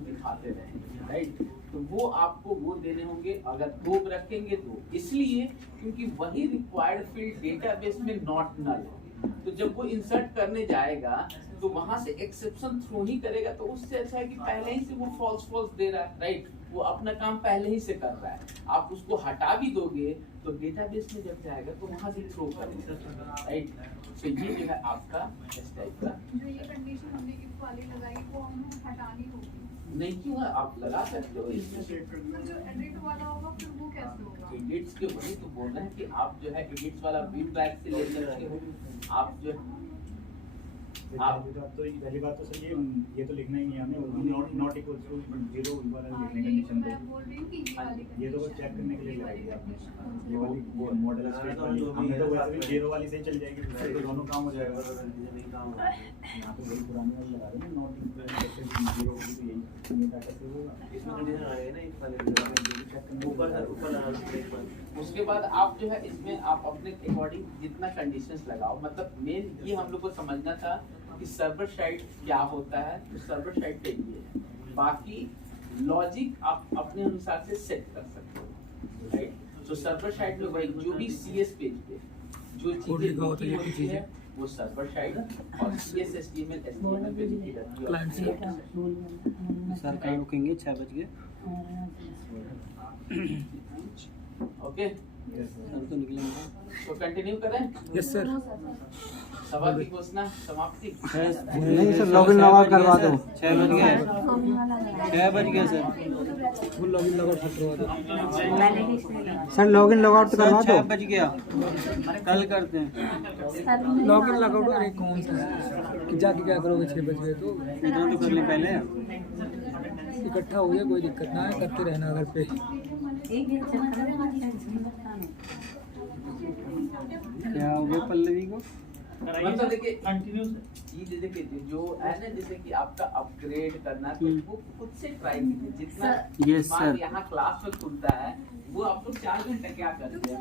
दिखाते रहेंगे, राइट। तो वो आपको वो देने होंगे। अगर 2 रखेंगे तो इसलिए क्योंकि वही रिक्वायर्ड फील्ड डेटाबेस में नॉट नल है, तो जब वो इंसर्ट करने जाएगा तो वहां से एक्सेप्शन थ्रो ही करेगा। तो उससे अच्छा है कि पहले ही से वो फॉल्स दे रहा है, राइट। वो अपना काम पहले ही से कर रहा है, आप उसको हटा भी दोगे तो डेटाबेस में जब जाएगा तो वहां से थ्रो करेगा, राइट। तो ये जो है आपका इस टाइप का जो ये कंडीशन हमने इफ वाली लगाई वो हमें हटानी होगी। नहीं, क्यों है, आप लगा सकते हो इसमें। तो जो एडिट वाला होगा फिर वो कैसे होगा? एडिट्स के वही तो बोल रहे हैं कि आप जो है एडिट्स वाला व्यू बैक से ले सकते हो। आप जो पहली बात तो सर ये तो लिखना ही नहीं है हमें, नॉट इक्वल टू 0 वाला लिखने कंडीशन मैं बोल रही हूँ कि ये वाली ये तो चेक करने के लिए लगाई है आपने। ये वाली मॉडल हमने तो वैसे भी 0 वाली से ही चल जाएगी, तो दोनों काम हो जाएगा। यहाँ पे वही पुरानी वाली लगा रहे हैं, नॉट इक्वल 0 होगी तो यही डाटा से होगा। इसमें कंडीशन आ गई ना इस वाले ऊपर। उसके बाद आप जो है इसमें आप अपने अकॉर्डिंग जितना कंडीशंस लगाओ। मतलब मेन ये हम लोग को समझना था कि सर्वर साइड क्या होता है, तो सर्वर साइड पे ये है। बाकी लॉजिक आप अपने अनुसार से सेट कर सकते हो, राइट। तो सर्वर साइड में वही जो भी सीएस पेज पे जो चीजें होती है वो सर्वर साइड और सीएस एचटीएमएल एचटीएमएल पे लिखी जाती है। सर कल रुकेंगे 6 बज गए। ओके, सर तो निकलेंगे। तो कंटिन्यू करें। Yes sir. सभा की घोषणा समाप्ति। नहीं सर, लॉगिन लॉग आउट करवा दो। 6 बज गए, 6 बज गए sir. Full login log out करवा दो सर, लॉगिन लॉग आउट करवा दो। 6 बज गया, कल करते हैं। Login log out. अरे कौन सा कि जाके क्या करोगे 6 बज गए तो इतना तो कर लें पहले। इकट्ठा हो गया, कोई दिक्कत ना है, करते रहना घर पे। क्या हो गया पल्लवी को? मतलब देखिए कंटिन्यू चीज देखिए जो है ना, जैसे कि आपका अपग्रेड करना तो वो खुद से ट्राई कीजिए। जितना Yes, sir. यहाँ क्लास में खुलता है वो आप लोग 4 घंटे क्या करते हैं।